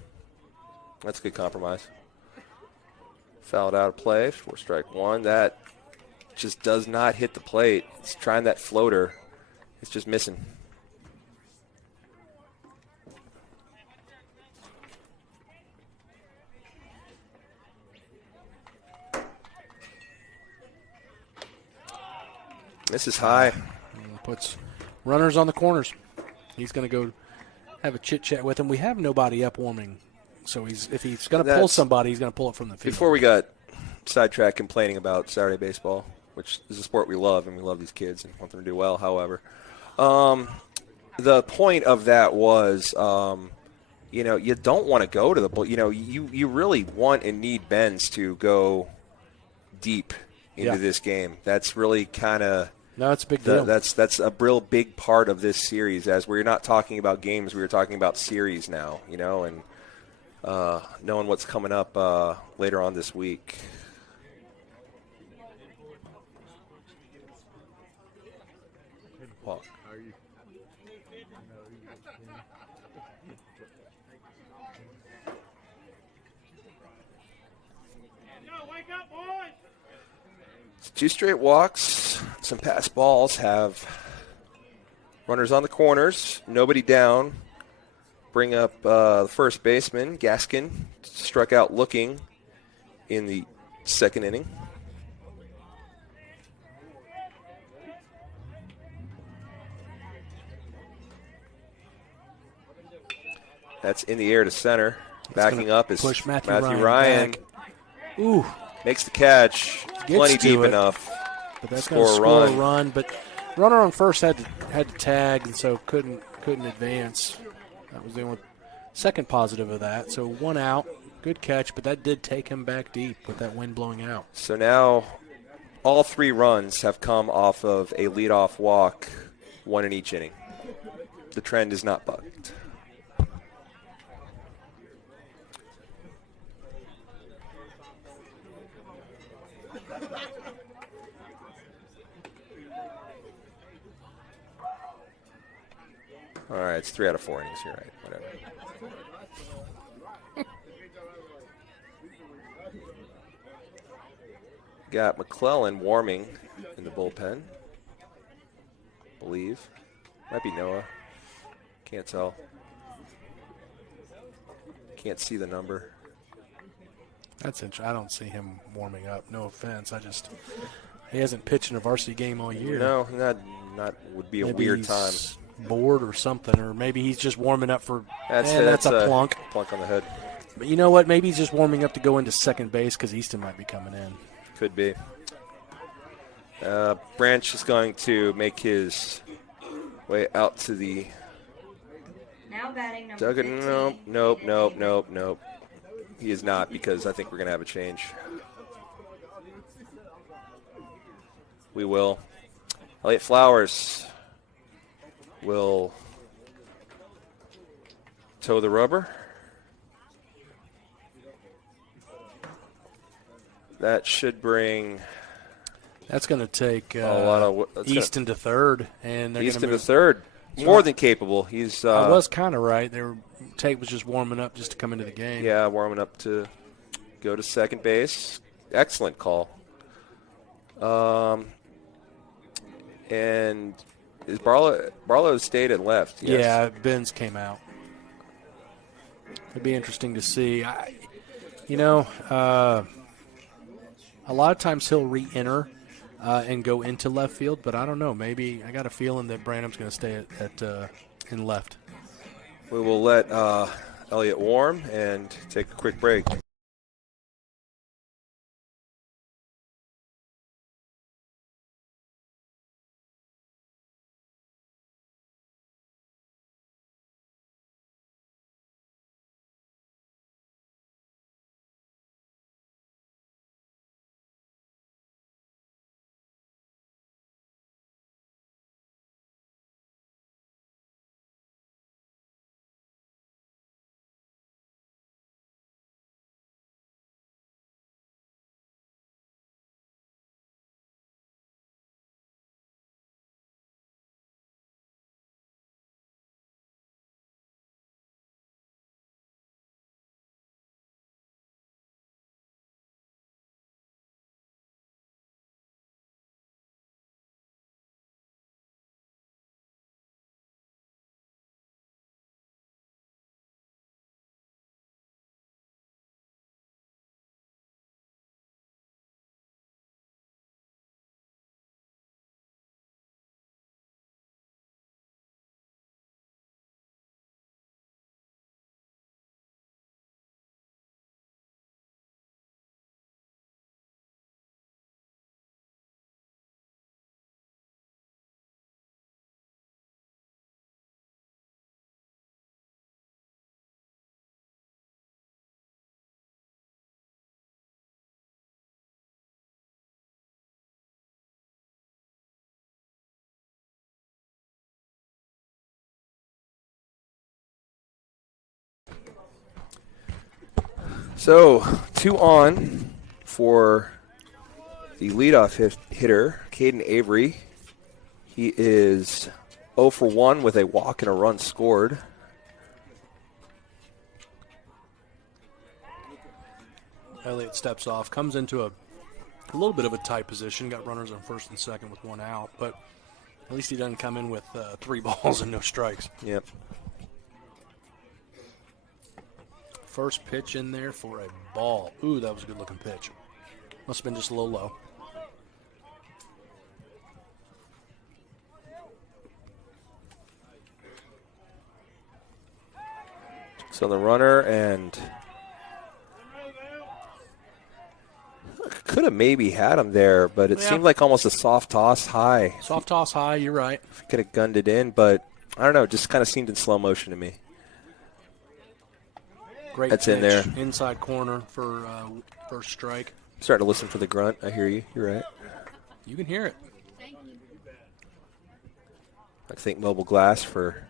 good compromise. Fouled out of play for strike 1. That just does not hit the plate. It's trying that floater. It's just missing. This is high. Puts runners on the corners. He's going to go have a chit-chat with him. We have nobody up warming. So if he's going to pull somebody, he's going to pull it from the field. Before we got sidetracked complaining about Saturday baseball, which is a sport we love, and we love these kids and want them to do well, however. The point of that was, you don't want to go to the – you really want and need Benz to go deep into this game. That's really kind of – no, it's a big deal. That's a real big part of this series, as we're not talking about games. We're talking about series now, and knowing what's coming up later on this week. Walk. Two straight walks, some pass balls, have runners on the corners, nobody down. Bring up the first baseman, Gaskin, struck out looking in the second inning. That's in the air to center. Backing up is Matthew Ryan. Ooh. Makes the catch. Plenty deep enough. But that's going to score a run. But runner on first had to tag, and so couldn't advance. That was the only second positive of that. So 1 out. Good catch, but that did take him back deep with that wind blowing out. So now all 3 runs have come off of a leadoff walk, 1 in each inning. The trend is not bucked. All right, it's 3 out of 4 innings. You're right. Whatever. Got McClellan warming in the bullpen. Believe. Might be Noah. Can't tell. Can't see the number. That's interesting. I don't see him warming up. No offense. He hasn't pitched in a varsity game all year. No, not would be a maybe weird he's time. Bored or something, or maybe he's just warming up for. That's a plunk. Plunk on the head. But you know what? Maybe he's just warming up to go into second base because Easton might be coming in. Could be. Branch is going to make his way out to the. Now batting number 15. Nope. He is not, because I think we're going to have a change. We will. Elliott Flowers will toe the rubber. That should bring. That's going to take a lot of Easton to third, and they're Easton to third. More than capable. He's. I was kind of right. Tate was just warming up just to come into the game. Yeah, warming up to go to second base. Excellent call. And is Barlow stayed at left? Yes. Yeah, Benz came out. It'd be interesting to see. A lot of times he'll re-enter and go into left field, but I don't know. Maybe I got a feeling that Branham's going to stay in left. We will let Elliott warm and take a quick break. So, 2 on for the leadoff hitter, Caden Avery. He is 0 for 1 with a walk and a run scored. Elliott steps off, comes into a little bit of a tight position, got runners on first and second with 1 out, but at least he doesn't come in with 3 balls and no strikes. Yep. First pitch in there for a ball. Ooh, that was a good-looking pitch. Must have been just a little low. So the runner, and could have maybe had him there, but it seemed like almost a soft toss high. Soft toss high, you're right. Could have gunned it in, but I don't know, just kind of seemed in slow motion to me. Great That's pitch, in there. Inside corner for first strike. Starting to listen for the grunt. I hear you. You're right. You can hear it. I think mobile glass for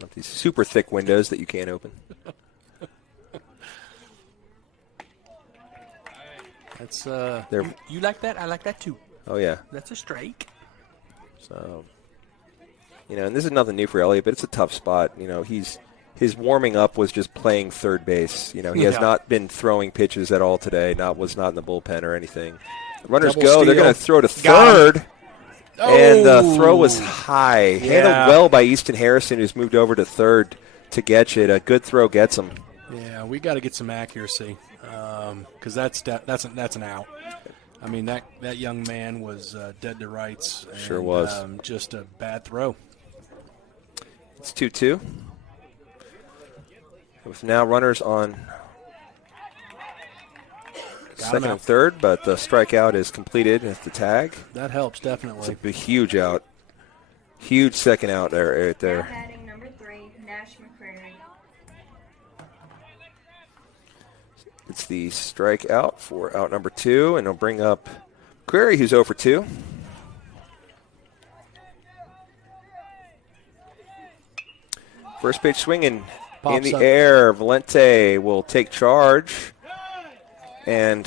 not these super thick windows that you can't open. That's you like that? I like that too. Oh yeah. That's a strike. So, and this is nothing new for Elliott, but it's a tough spot. His warming up was just playing third base. He has not been throwing pitches at all today. Was not in the bullpen or anything. Runners Double go. steal. They're going to throw to third. And the throw was Oh. high. Handled well by Easton Harrison, who's moved over to third to catch it. A good throw gets him. Yeah, we got to get some accuracy because that's an out. I mean, that young man was dead to rights. And, Sure was. Just a bad throw. It's 2-2. With now runners on second and third, but the strikeout is completed at the tag. That helps, definitely. It's a huge out. Huge second out there, right there. Now batting number 3, Nash McCreary. It's the strikeout for out number 2, and it'll bring up Query, who's 0 for 2. First pitch swinging in the air. Valente will take charge. And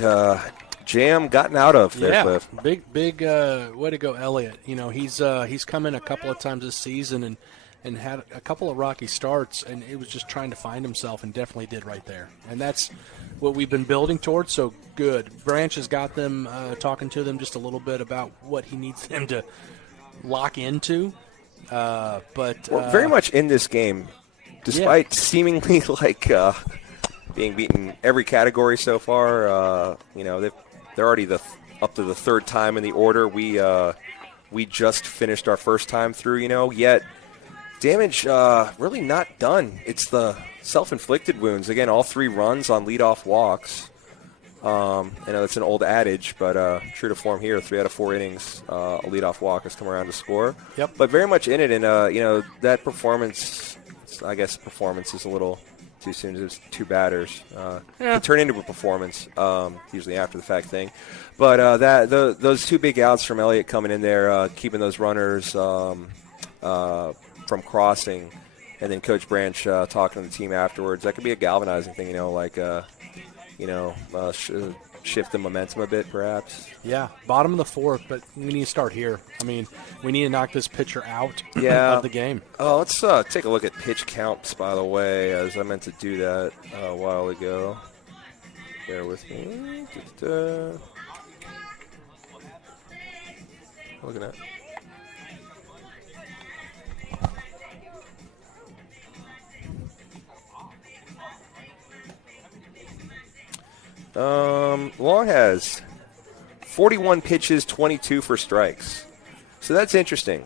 jam gotten out of there, Cliff. Big way to go, Elliott. He's come in a couple of times this season and had a couple of rocky starts, and it was just trying to find himself, and definitely did right there. And that's what we've been building towards, so good. Branch has got them talking to them just a little bit about what he needs them to lock into. But we're very much in this game, despite seemingly like being beaten every category so far. They're already up to the third time in the order. We just finished our first time through. Yet damage really not done. It's the self-inflicted wounds. Again, all 3 runs on leadoff walks. I know it's an old adage, but true to form here, 3 out of 4 innings, a leadoff walk has come around to score. Yep. But very much in it, and that performance. I guess performance is a little too soon. There's 2 batters to turn into a performance, usually after the fact thing. But those 2 big outs from Elliott coming in there, keeping those runners from crossing, and then Coach Branch talking to the team afterwards. That could be a galvanizing thing, shift the momentum a bit, perhaps. Yeah, bottom of the 4th, but we need to start here. I mean, we need to knock this pitcher out of the game. Oh, let's take a look at pitch counts, by the way, as I meant to do that a while ago. Bear with me. Looking at. Long has 41 pitches, 22 for strikes. So that's interesting.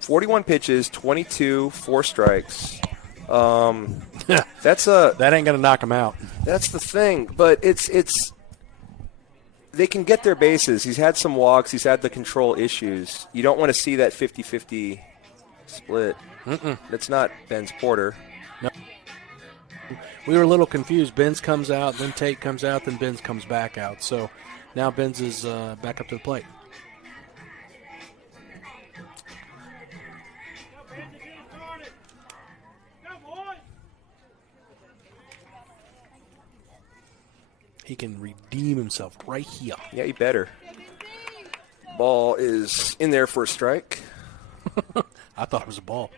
41 pitches, 22, 4 strikes. That ain't going to knock him out. That's the thing. But it's they can get their bases. He's had some walks. He's had the control issues. You don't want to see that 50-50 split. That's not Ben's Porter. No. We were a little confused. Benz comes out, then Tate comes out, then Benz comes back out. So now Benz is back up to the plate. He can redeem himself right here. Yeah, he better. Ball is in there for a strike. I thought it was a ball.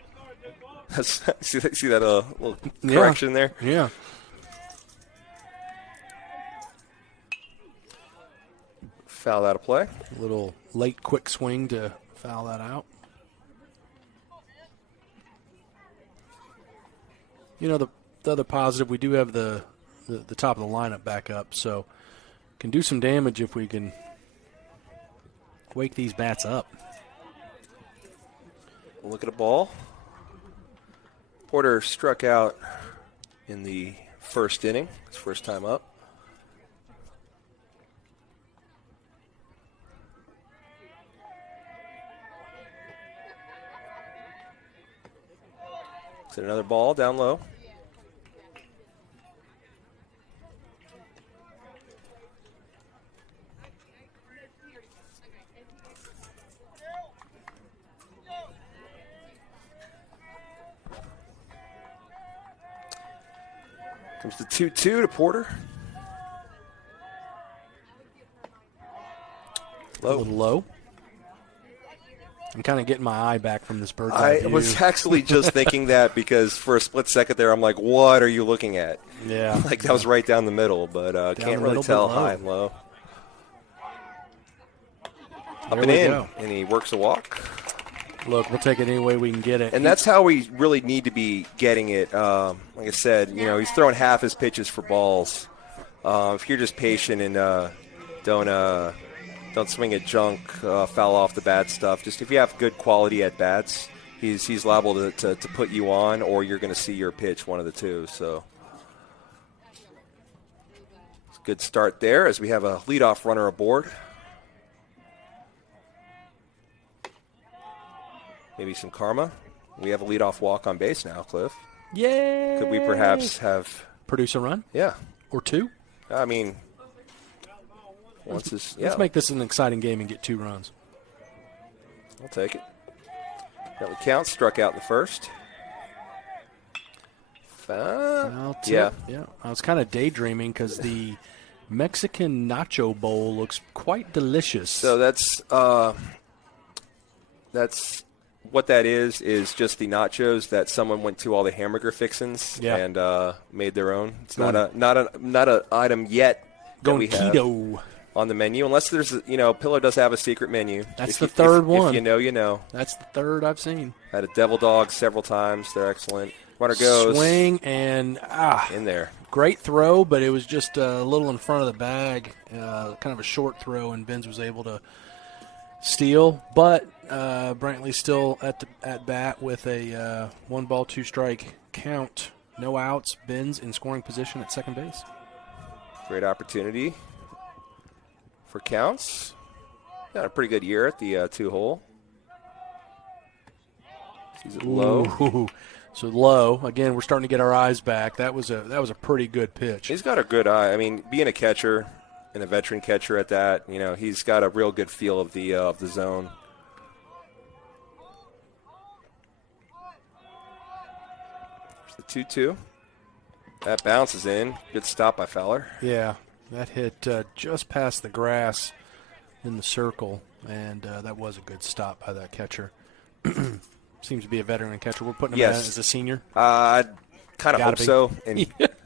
See that little correction there? Yeah. Foul out of play. A little late quick swing to foul that out. The other positive, we do have the top of the lineup back up, so can do some damage if we can wake these bats up. Look at a ball. Porter struck out in the first inning, his first time up. Is it another ball down low? Comes the 2-2 to Porter. A little low. I'm kind of getting my eye back from this bird's I eye view. was actually just thinking that because for a split second there, I'm like, what are you looking at? Yeah. Like that was right down the middle, but can't really tell high and low. Up and in, and he works a walk. Look, we'll take it any way we can get it. And that's how we really need to be getting it. Like I said, he's throwing half his pitches for balls. If you're just patient and don't swing at junk, foul off the bad stuff. Just if you have good quality at bats, he's liable to put you on, or you're going to see your pitch, one of the two. So it's a good start there as we have a leadoff runner aboard. Maybe some karma. We have a leadoff walk on base now, Cliff. Yay! Could we perhaps have produce a run? Yeah. Or two? I mean, let's make this an exciting game and get 2 runs. I'll take it. That would count. Struck out in the first. Yeah. I was kind of daydreaming because the Mexican nacho bowl looks quite delicious. So that's what that is just the nachos that someone went to all the hamburger fixins and made their own. It's not a item yet that we have keto on the menu, unless there's Pillow does have a secret menu. That's the third one. If you know, you know. That's the third I've seen. Had a devil dog several times. They're excellent. Runner goes. Swing and in there. Great throw, but it was just a little in front of the bag. Kind of a short throw, and Benz was able to steal. But Brantley still at bat with a 1 ball, 2 strike count. No outs. Benz in scoring position at second base. Great opportunity for counts. Got a pretty good year at the 2-hole. Sees it low. Ooh. So low. Again, we're starting to get our eyes back. That was a pretty good pitch. He's got a good eye. I mean, being a catcher and a veteran catcher at that, he's got a real good feel of the zone. There's the 2-2. That bounces in. Good stop by Fowler. Yeah, that hit just past the grass in the circle, and that was a good stop by that catcher. Seems to be a veteran catcher. We're putting him as a senior. I kind of hope so. And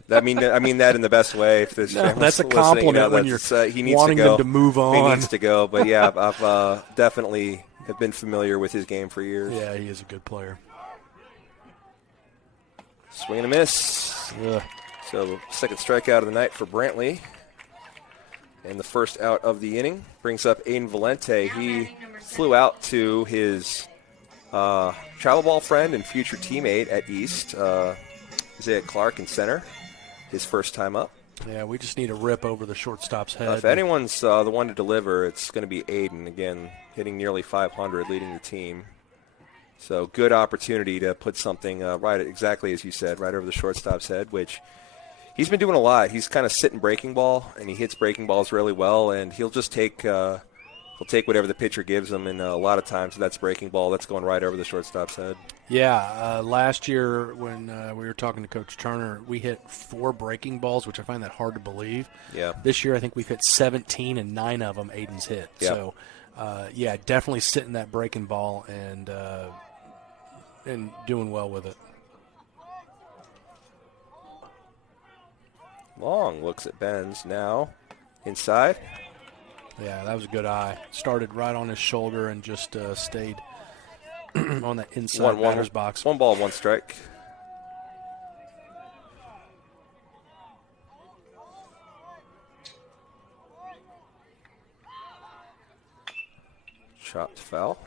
I mean that in the best way. If this that's a compliment when you're he needs wanting to go. them to move on. He needs to go. But yeah, I've definitely have been familiar with his game for years. Yeah, he is a good player. Swing and a miss. Ugh. So second strikeout of the night for Brantley. And the first out of the inning brings up Aiden Valente. He flew out to his travel ball friend and future teammate at East, Isaiah Clark in center, his first time up. Yeah, we just need a rip over the shortstop's head. If anyone's the one to deliver, it's going to be Aiden, again, hitting nearly 500, leading the team. So good opportunity to put something right, exactly as you said, right over the shortstop's head, which he's been doing a lot. He's kind of sitting breaking ball, and he hits breaking balls really well, and he'll just take whatever the pitcher gives him, and a lot of times that's breaking ball. That's going right over the shortstop's head. Yeah, last year when we were talking to Coach Turner, we hit 4 breaking balls, which I find that hard to believe. Yeah. This year I think we've hit 17, and 9 of them Aiden's hit. Yeah. So, definitely sitting that breaking ball and doing well with it. Long looks at Benz now. Inside. Yeah, that was a good eye. Started right on his shoulder and just stayed on that inside batter's box. 1 ball, 1 strike. Chopped foul.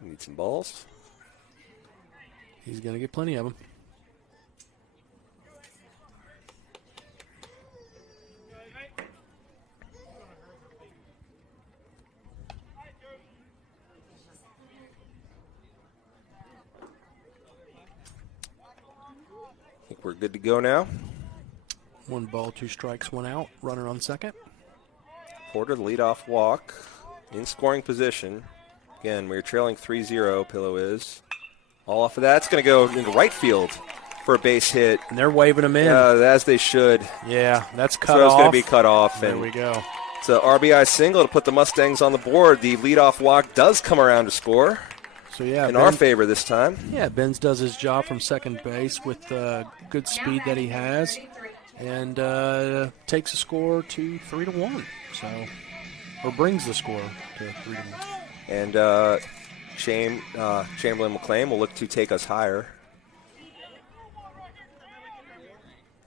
Need some balls. He's going to get plenty of them. I think we're good to go now. 1 ball, 2 strikes, 1 out. Runner on second. Porter, the leadoff walk, in scoring position. Again, we're trailing 3-0, Pillow is. All off of that. It's going to go into right field for a base hit. And they're waving him in. As they should. Yeah, that's cut off. Throw's going to be cut off. There we go. It's an RBI single to put the Mustangs on the board. The leadoff walk does come around to score. So, yeah, in our favor this time. Yeah, Benz does his job from second base with good speed that he has, and takes the score to 3-1. So, or brings the score to 3-1. And Chamberlain McLean will look to take us higher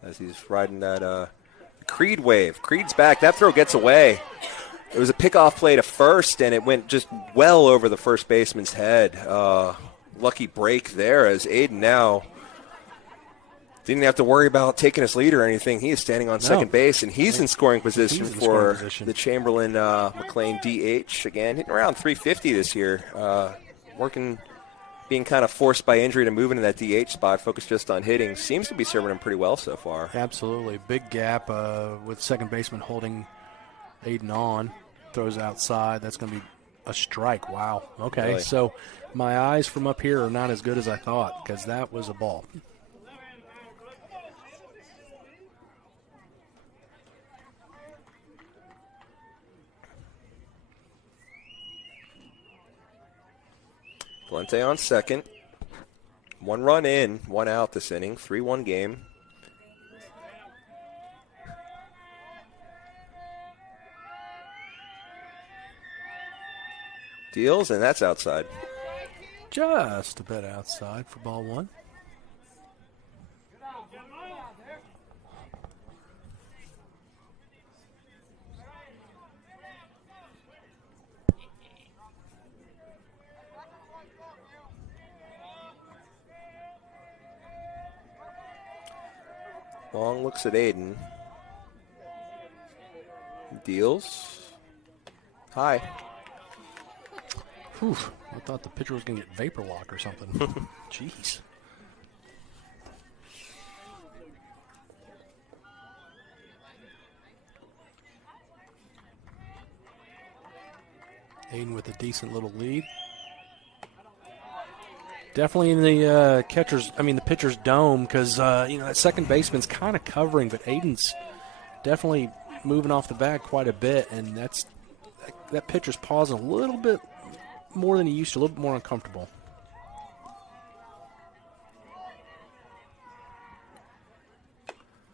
as he's riding that Creed wave. Creed's back. That throw gets away. It was a pickoff play to first, and it went just well over the first baseman's head. Lucky break there as Aiden now didn't have to worry about taking his lead or anything. He is standing on second base, and he's in scoring position for the Chamberlain McLean DH. Again, hitting around 350 this year. Being kind of forced by injury to move into that DH spot, focused just on hitting. Seems to be serving him pretty well so far. Absolutely. Big gap with second baseman holding Aiden on. Throws outside. That's going to be a strike. Wow. Okay, really? So my eyes from up here are not as good as I thought because that was a ball. Valente on second. 1 run in, 1 out this inning. 3-1 game. Deals, and that's outside. Just a bit outside for ball 1. Long looks at Aiden. Deals. High. Whew, I thought the pitcher was going to get vapor lock or something. Jeez. Aiden with a decent little lead. Definitely in the the pitcher's dome because, that second baseman's kind of covering, but Aiden's definitely moving off the bag quite a bit, and that pitcher's pausing a little bit more than he used to, a little bit more uncomfortable.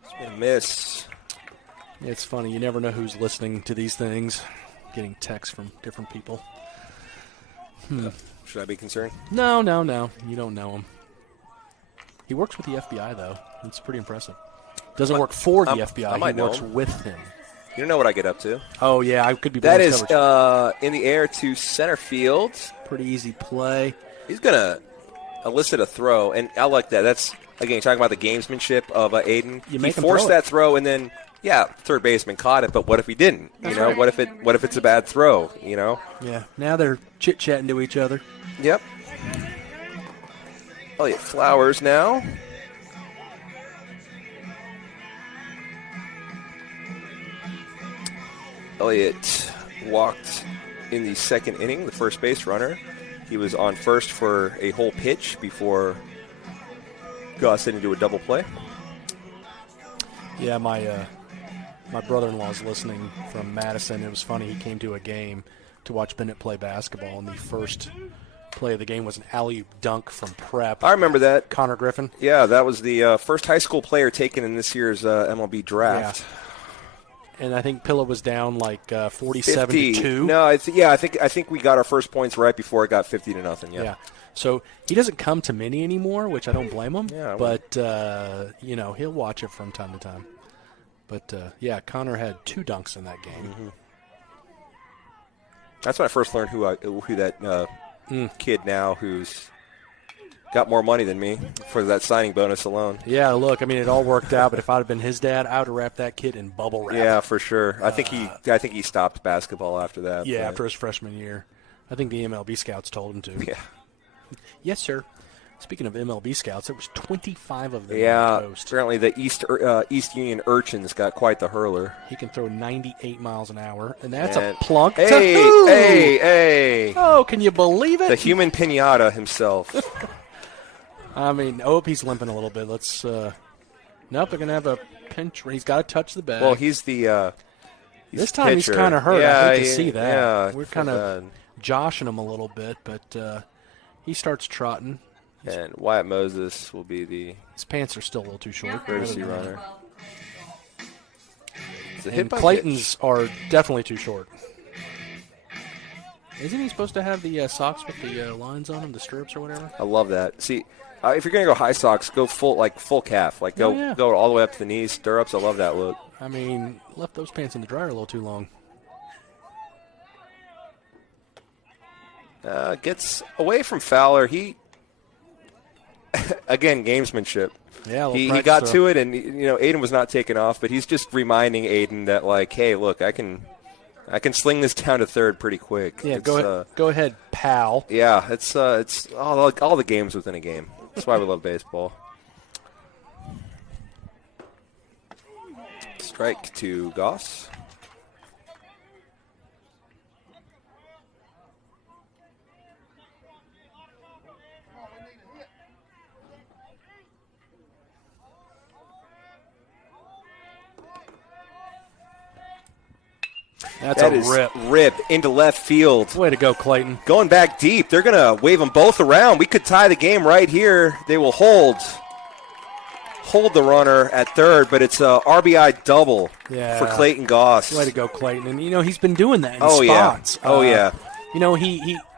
It's been a miss. It's funny. You never know who's listening to these things, getting texts from different people. Should I be concerned? No. You don't know him. He works with the FBI, though. It's pretty impressive. Doesn't work for the FBI. He works with him. You don't know what I get up to. Oh, yeah. I could be. That is in the air to center field. Pretty easy play. He's going to elicit a throw, and I like that. That's, again, talking about the gamesmanship of Aiden. He forced that throw, and then, third baseman caught it, but what if he didn't? Right. What if it's a bad throw, Yeah, now they're chit-chatting to each other. Yep. Elliott Flowers now. Elliott walked in the second inning, the first base runner. He was on first for a whole pitch before Goss didn't do a double play. Yeah, my brother-in-law's listening from Madison. It was funny. He came to a game to watch Bennett play basketball, and the first play of the game was an alley-oop dunk from prep. I remember that. Connor Griffin. Yeah, that was the first high school player taken in this year's MLB draft. Yeah. And I think Pillow was down like 47-2. No, I think we got our first points right before it got 50-0. Yeah. So he doesn't come to many anymore, which I don't blame him. Yeah, but he'll watch it from time to time. But Connor had 2 dunks in that game. Mm-hmm. That's when I first learned who that kid now who's got more money than me for that signing bonus alone. Yeah, look, it all worked out, but if I'd have been his dad, I would have wrapped that kid in bubble wrap. Yeah, for sure. I think he stopped basketball after that. Yeah, after his freshman year. I think the MLB scouts told him to. Yeah. Yes, sir. Speaking of MLB scouts, there was 25 of them Yeah, on the coast. apparently the East Union Urchins got quite the hurler. He can throw 98 miles an hour, and that's a plunk. Hey! Oh, can you believe it? The human pinata himself. I mean, he's limping a little bit. Let's. Nope, they're going to have a pinch. He's got to touch the bag. Well, he's the. This time pitcher. he's kind of hurt. Yeah, I hate to see that. Yeah, we're kind of joshing him a little bit, but he starts trotting. And Wyatt Moses will be his pants are still a little too short. courtesy runner. And Clayton's are definitely too short. Isn't he supposed to have the socks with the lines on them, the stirrups or whatever? I love that. See, if you're going to go high socks, go full calf. Like go all the way up to the knees, stirrups. I love that look. I mean, left those pants in the dryer a little too long. Gets away from Fowler. He again, gamesmanship. Yeah, he got to it, and Aiden was not taking off, but he's just reminding Aiden that, like, hey, look, I can sling this down to third pretty quick. Yeah, go ahead, pal. Yeah, it's all the games within a game. That's why we love baseball. Strike to Goss. That's that a is rip into left field. Way to go, Clayton. Going back deep. They're going to wave them both around. We could tie the game right here. They will hold the runner at third, but it's a RBI double for Clayton Goss. Way to go, Clayton. And, he's been doing that in spots. Yeah.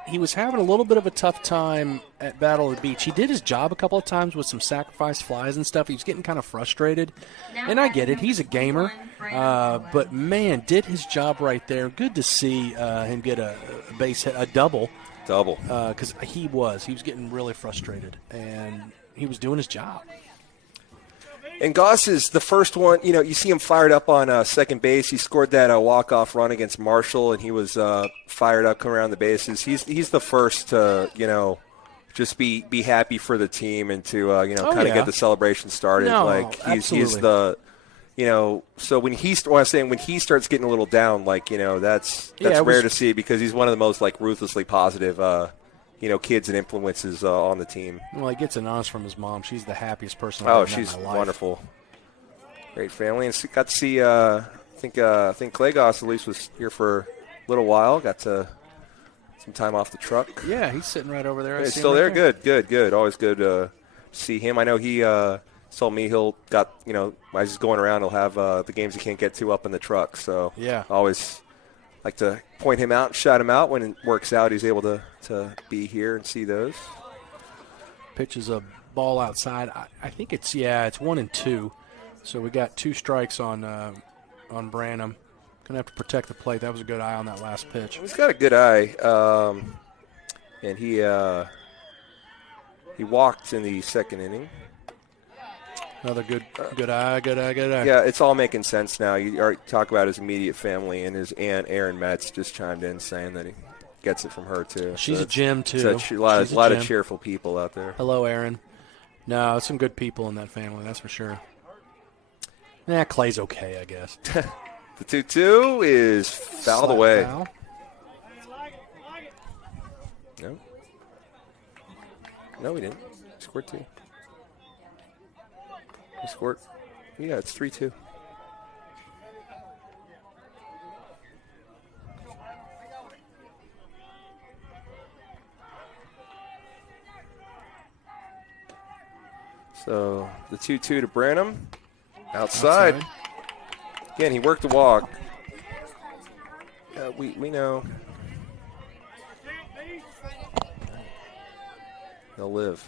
He was having a little bit of a tough time at Battle of the Beach. He did his job a couple of times with some sacrifice flies and stuff. He was getting kind of frustrated. And I get it. He's a gamer. But, man, did his job right there. Good to see him get a base hit, a double. Because he was getting really frustrated. And he was doing his job. And Goss is the first one. You see him fired up on second base. He scored that walk-off run against Marshall, and he was fired up coming around the bases. He's the first to, just be happy for the team and to, get the celebration started. He's the, so when he starts getting a little down, that's rare to see because he's one of the most, ruthlessly positive kids and influences on the team. Well, he gets an honest from his mom. She's the happiest person I've ever met she's in my life. Wonderful. Great family. And got to see, I think Clay Goss at least was here for a little while. Got to some time off the truck. Yeah, he's sitting right over there. He's still there? Good. Always good to see him. I know he told me as he's going around, he'll have the games he can't get to up in the truck. So yeah, always like to point him out, shout him out when it works out. He's able to be here and see those. Pitches a ball outside. I think it's 1-2. So we got 2 strikes on Branham. Gonna have to protect the plate. That was a good eye on that last pitch. He's got a good eye, and he walked in the second inning. Another good eye. Yeah, it's all making sense now. You already talk about his immediate family, and his aunt, Erin Metz, just chimed in saying that he gets it from her, too. She's a gem, too. A lot of cheerful people out there. Hello, Erin. No, some good people in that family, that's for sure. Clay's okay, I guess. The 2-2 is fouled away. Foul. No, we didn't. He scored 2. He scored. Yeah, it's 3-2. So the 2-2 to Branham. Outside. Again, he worked the walk. We know. They'll live.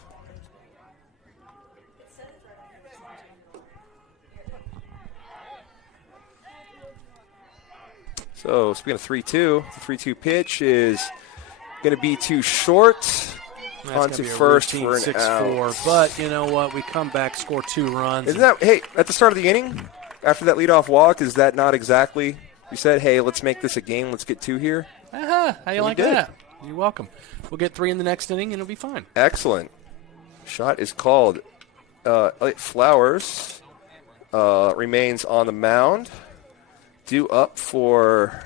So, speaking of 3-2, the 3-2 pitch is going to be too short. That's onto first for an 6-4. out. But you know what? We come back, score 2 runs. Isn't that, hey, at the start of the inning, after that leadoff walk, is that not exactly, you said, hey, let's make this a game, let's get 2 here? How you like that? You're welcome. We'll get 3 in the next inning, and it'll be fine. Excellent. Shot is called. Elliot Flowers remains on the mound. Due up for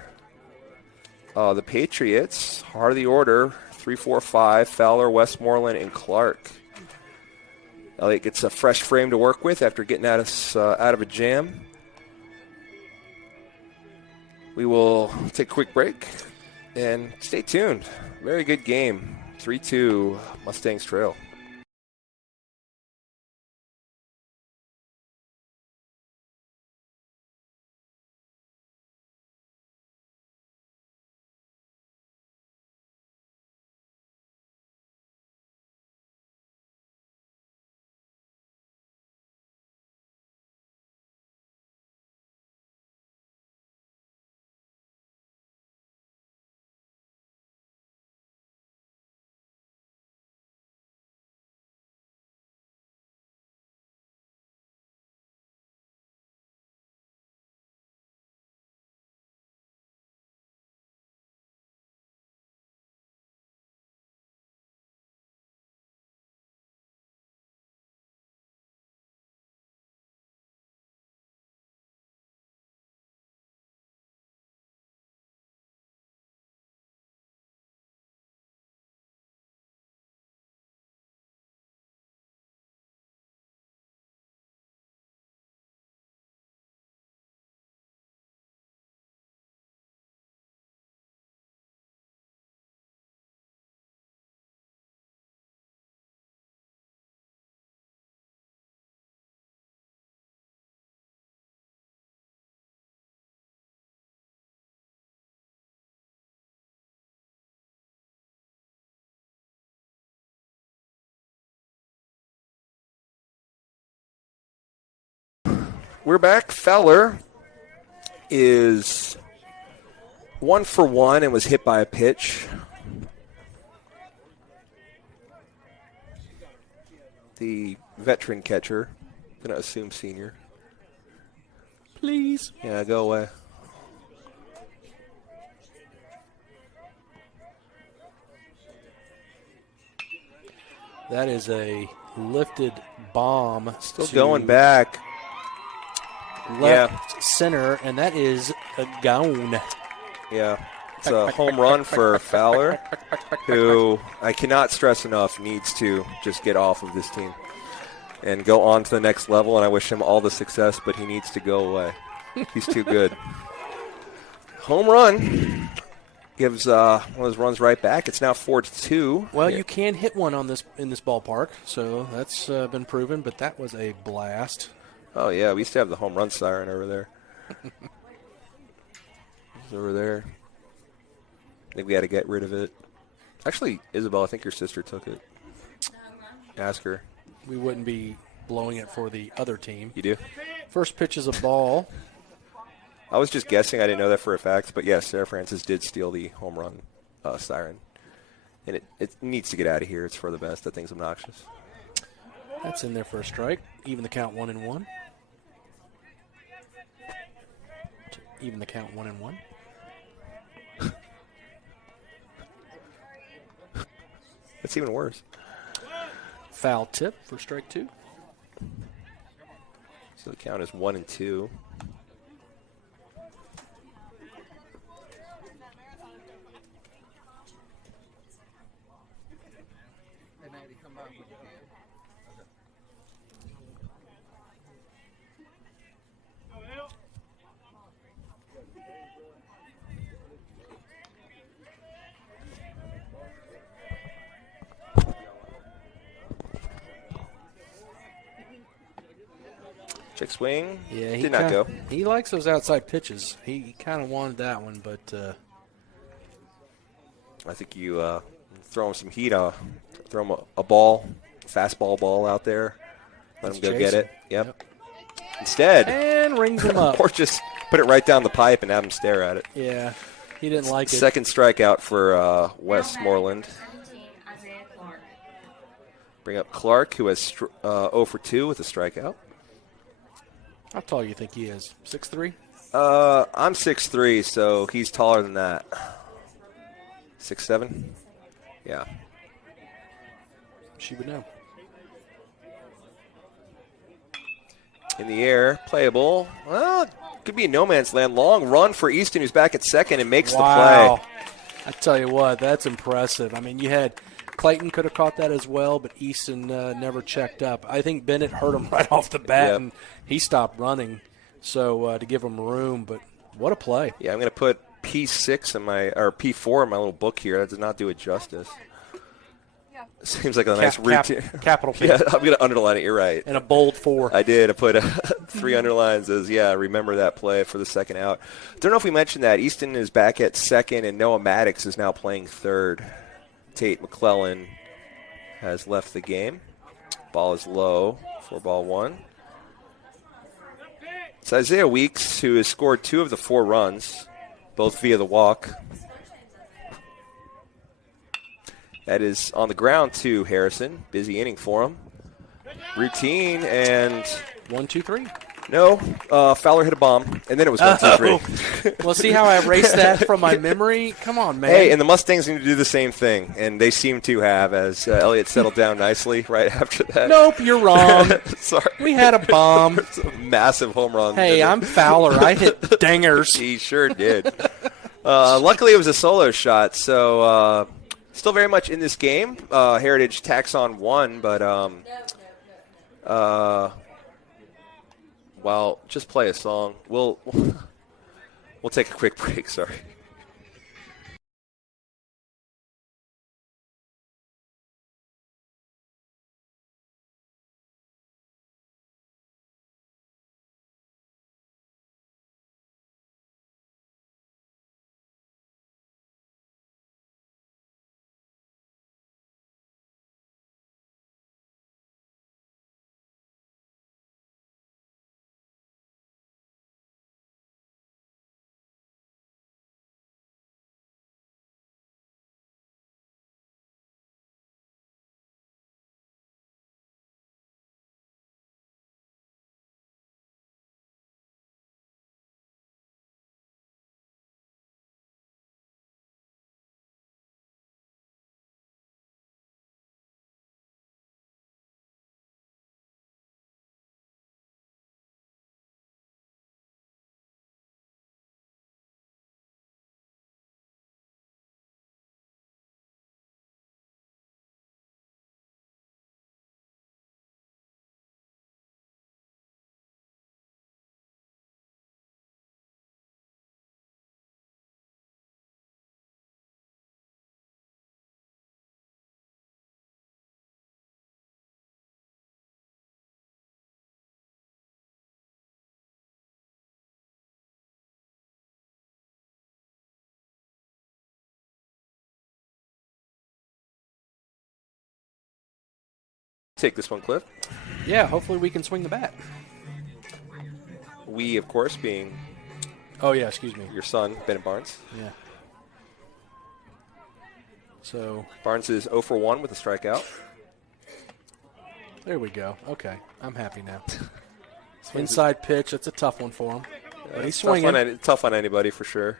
the Patriots. Heart of the order, 3, 4, 5, Fowler, Westmoreland, and Clark. Elliot gets a fresh frame to work with after getting out of a jam. We will take a quick break and stay tuned. Very good game. 3-2 Mustangs trail. We're back. Fowler is 1 for 1 and was hit by a pitch. The veteran catcher, I'm going to assume senior. Please. Yeah, go away. That is a lifted bomb. Still going back. Left center, and that is a gone. Yeah. It's a home run for Fowler, who I cannot stress enough needs to just get off of this team and go on to the next level, and I wish him all the success, but he needs to go away. He's too good. Home run gives one of those runs right back. It's now 4-2. Well, you can hit one on this in this ballpark, so that's been proven, but that was a blast. Oh, yeah, we used to have the home run siren over there. It's over there. I think we had to get rid of it. Actually, Isabel, I think your sister took it. Ask her. We wouldn't be blowing it for the other team. You do? First pitch is a ball. I was just guessing. I didn't know that for a fact. But, yes, Sarah Francis did steal the home run siren. And it needs to get out of here. It's for the best. That thing's obnoxious. That's in there for a strike. Even the count 1-1. Even the count 1-1. That's even worse. Foul tip for strike 2. So the count is 1-2. Check swing. Yeah, he did not go. He likes those outside pitches. He kind of wanted that one, but I think you throw him some heat. Throw him a ball, fastball ball out there. Let him go get it. Yep. Instead, and rings him up. Or just put it right down the pipe and have him stare at it. Yeah, he didn't like it. Second strikeout for Westmoreland. Bring up Clark, who has 0 for 2 with a strikeout. How tall do you think he is? 6'3"? I'm 6'3", so he's taller than that. 6'7"? Yeah. She would know. In the air, playable. Well, could be a no man's land. Long run for Easton, who's back at second and makes the play. I tell you what, that's impressive. I mean, you had Clayton could have caught that as well, but Easton never checked up. I think Bennett hurt him right off the bat, and he stopped running, so to give him room. But what a play! Yeah, I'm going to put P4 in my little book here. That does not do it justice. Seems like a nice routine. Capital P. Yeah, I'm going to underline it. You're right. And a bold 4. I did. I put 3 underlines as, remember that play for the second out. Don't know if we mentioned that. Easton is back at second, and Noah Maddox is now playing third. Tate McClellan has left the game. Ball is low for ball 1. It's Isaiah Weeks, who has scored 2 of the 4 runs, both via the walk. That is on the ground to Harrison. Busy inning for him. Routine and 1, 2, 3. No, Fowler hit a bomb, and then it was 1, 2, 3. Well, see how I erased that from my memory? Come on, man. Hey, and the Mustangs need to do the same thing, and they seem to have as Elliott settled down nicely right after that. Nope, you're wrong. Sorry. We had a bomb. It's a massive home run. Hey, I'm Fowler. I hit dingers. He sure did. Luckily, it was a solo shot, so still very much in this game. Heritage tacks on 1, but well, just play a song. We'll take a quick break. Sorry. Take this one, Cliff. Yeah, hopefully we can swing the bat. We, of course, being excuse me. Your son, Bennett Barnes. Yeah. So Barnes is 0 for 1 with a strikeout. There we go. Okay, I'm happy now. Inside pitch, that's a tough one for him. But he's swinging. Tough on anybody for sure.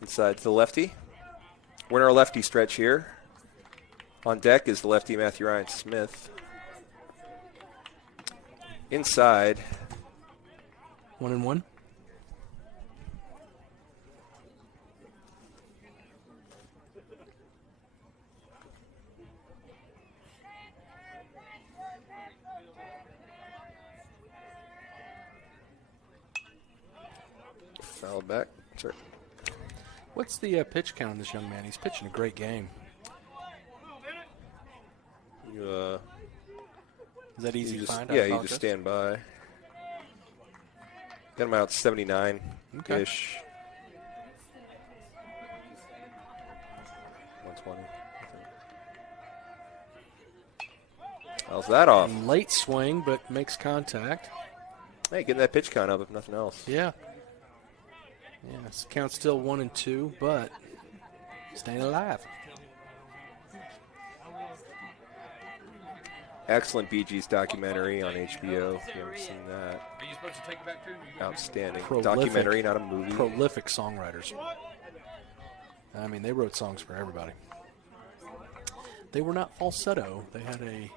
Inside to the lefty. We're in our lefty stretch here. On deck is the lefty Matthew Ryan Smith. Inside. 1-1. Foul back. Sorry. What's the pitch count on this young man? He's pitching a great game. Is that easy to find? Yeah, you just stand by. Got him out 79-ish. Okay. 120. How's that off? Late swing, but makes contact. Hey, getting that pitch count up if nothing else. Yeah. Yeah, this count's still 1-2, but staying alive. Excellent Bee Gees documentary on HBO. If you haven't seen that. Are you supposed to take it back too? Outstanding. Prolific. Documentary, not a movie. Prolific songwriters. I mean, they wrote songs for everybody. They were not falsetto. They had a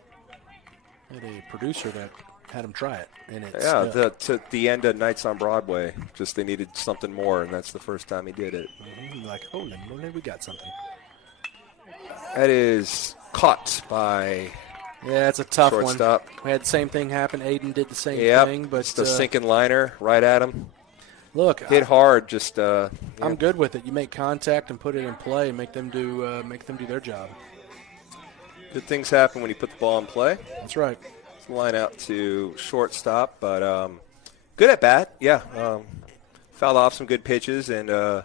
producer that had them try it, and it Yeah, snuck. to the end of Nights on Broadway. Just they needed something more, and that's the first time he did it. Like, holy moly, we got something. That is caught by Yeah, it's a tough shortstop. one. We had the same thing happen. Aiden did the same thing, but just a sinking liner right at him. Look, Hit hard. Just I'm good with it. You make contact and put it in play, and make them do their job. Good things happen when you put the ball in play. That's right. It's line out to shortstop, but good at bat. Yeah, fouled off some good pitches, and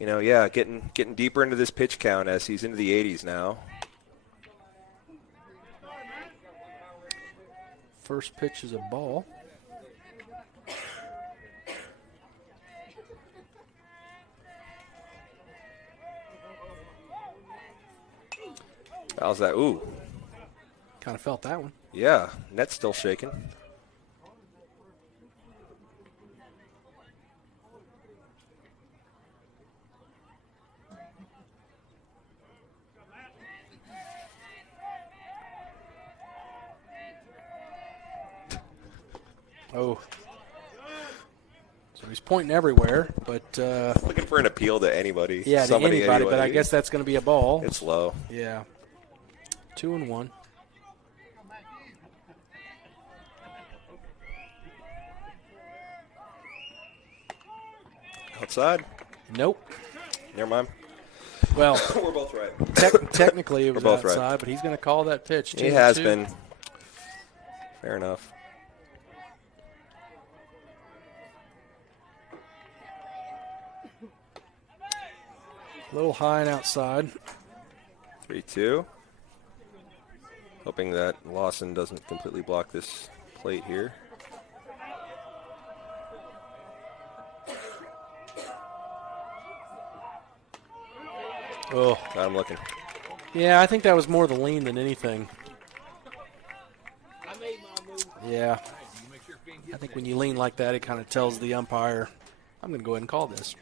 getting deeper into this pitch count as he's into the 80s now. First pitch is a ball. How's that? Ooh. Kind of felt that one. Yeah, net's still shaking. Oh. So he's pointing everywhere, but looking for an appeal to anybody. Yeah, to anybody, but I guess that's going to be a ball. It's low. Yeah. 2-1. Outside? Nope. Never mind. Well, we're both right. Technically, it was both outside, right. But he's going to call that pitch. He has been. Fair enough. A little high and outside. 3-2. Hoping that Lawson doesn't completely block this plate here. Oh, got him looking. Yeah, I think that was more the lean than anything. Yeah. I think when you lean like that, it kind of tells the umpire, I'm going to go ahead and call this.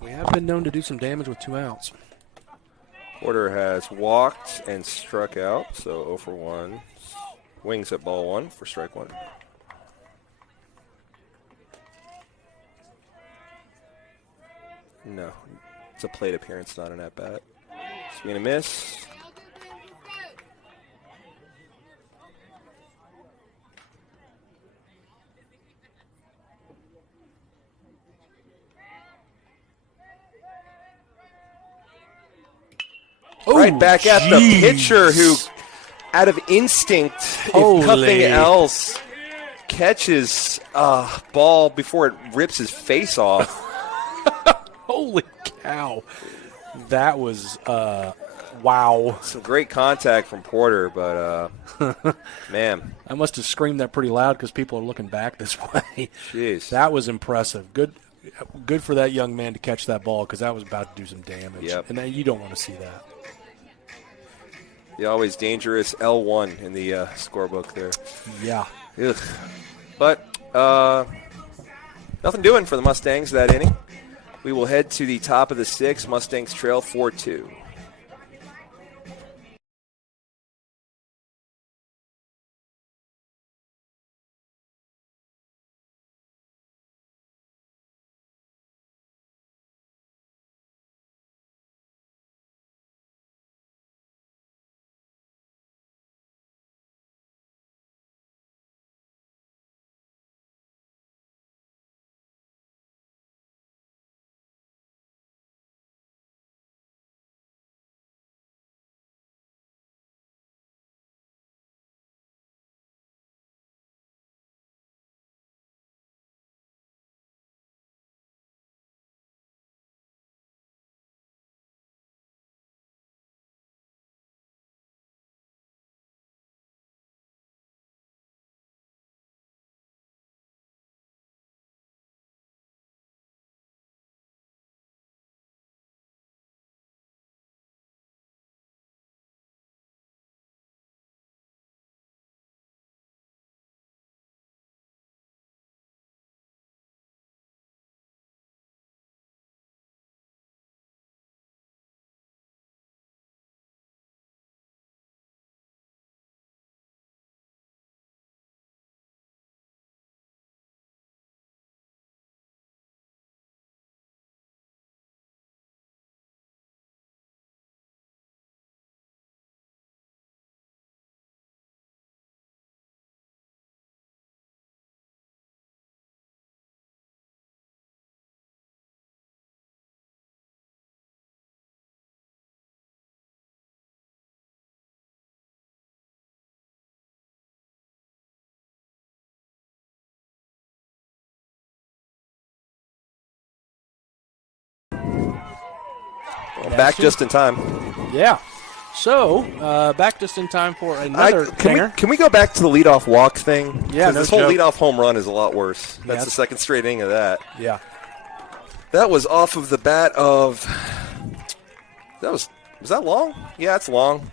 We have been known to do some damage with 2 outs. Porter has walked and struck out, so 0 for 1. Wings at ball 1 for strike 1. No, it's a plate appearance, not an at-bat. Swing and a miss. Right back at the pitcher who, out of instinct, if nothing else, catches a ball before it rips his face off. Holy cow. That was, wow. Some great contact from Porter, but, man. I must have screamed that pretty loud because people are looking back this way. Jeez. That was impressive. Good for that young man to catch that ball because that was about to do some damage. Yep. And you don't want to see that. The always dangerous L1 in the scorebook there. Yeah. Ugh. But nothing doing for the Mustangs that inning. We will head to the top of the 6th. Mustangs trail 4-2. back just in time. Yeah. So, back just in time for another dinger. Can we go back to the leadoff walk thing? Yeah, this whole leadoff home run is a lot worse. That's the second straight inning of that. Yeah. That was off of the bat of – was that long? Yeah, it's long.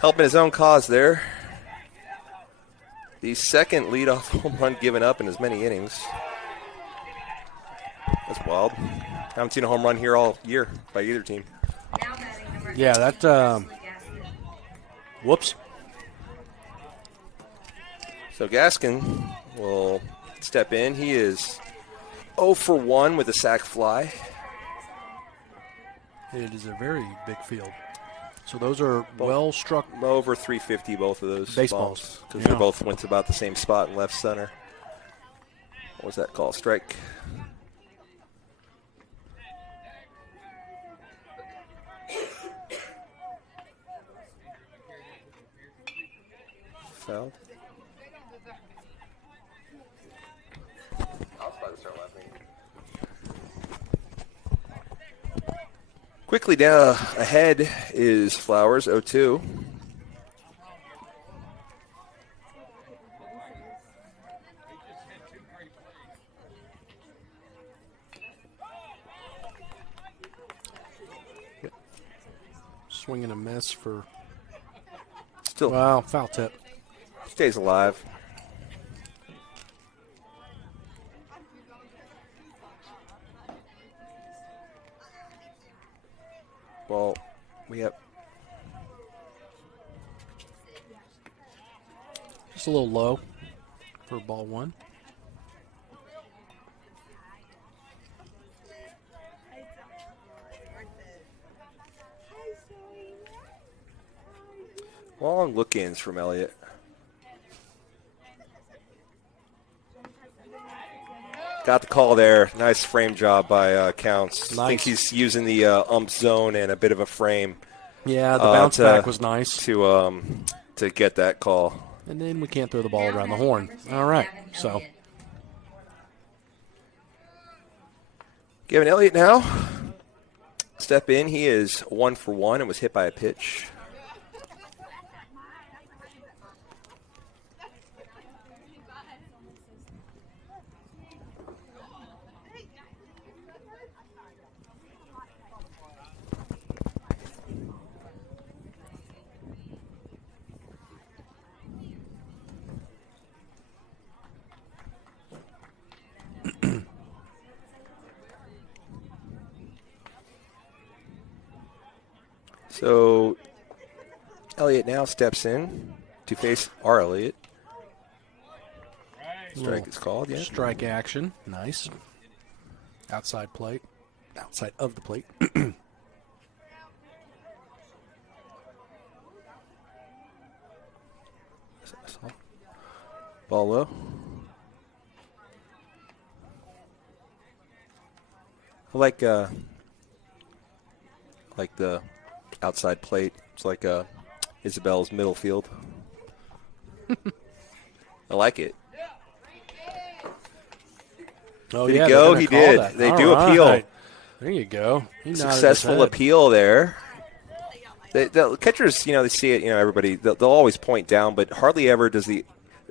Helping his own cause there. The second leadoff home run given up in as many innings. That's wild. I haven't seen a home run here all year by either team. Yeah, that whoops. So Gaskin will step in. He is 0 for 1 with a sac fly. It is a very big field. So those are well struck. Over 350, both of those baseballs. Because they both went to about the same spot in left center. What was that call? Strike. Foul. I was about to start laughing. Quickly down ahead is Flowers, 0-2. Swing and a miss for. Still. Wow, foul tip. Stays alive. Well, we have just a little low for ball one. Long look-ins from Elliott. Got the call there. Nice frame job by Counts. Nice. I think he's using the ump zone and a bit of a frame. Yeah, the bounce back was nice. To get that call. And then we can't throw the ball around the horn. All right, so. Gavin Elliott now. Step in. He is 1 for 1 and was hit by a pitch. So Elliott now steps in to face our Elliott. Strike is called, yeah. Strike action. Nice. Outside plate. Outside of the plate. Ball low. I like the outside plate. It's like Isabel's middle field. I like it. Oh, did yeah, he go? He did. That. They All do right. appeal. There you go. Successful appeal there. The catchers, they see it, everybody, they'll always point down, but hardly ever does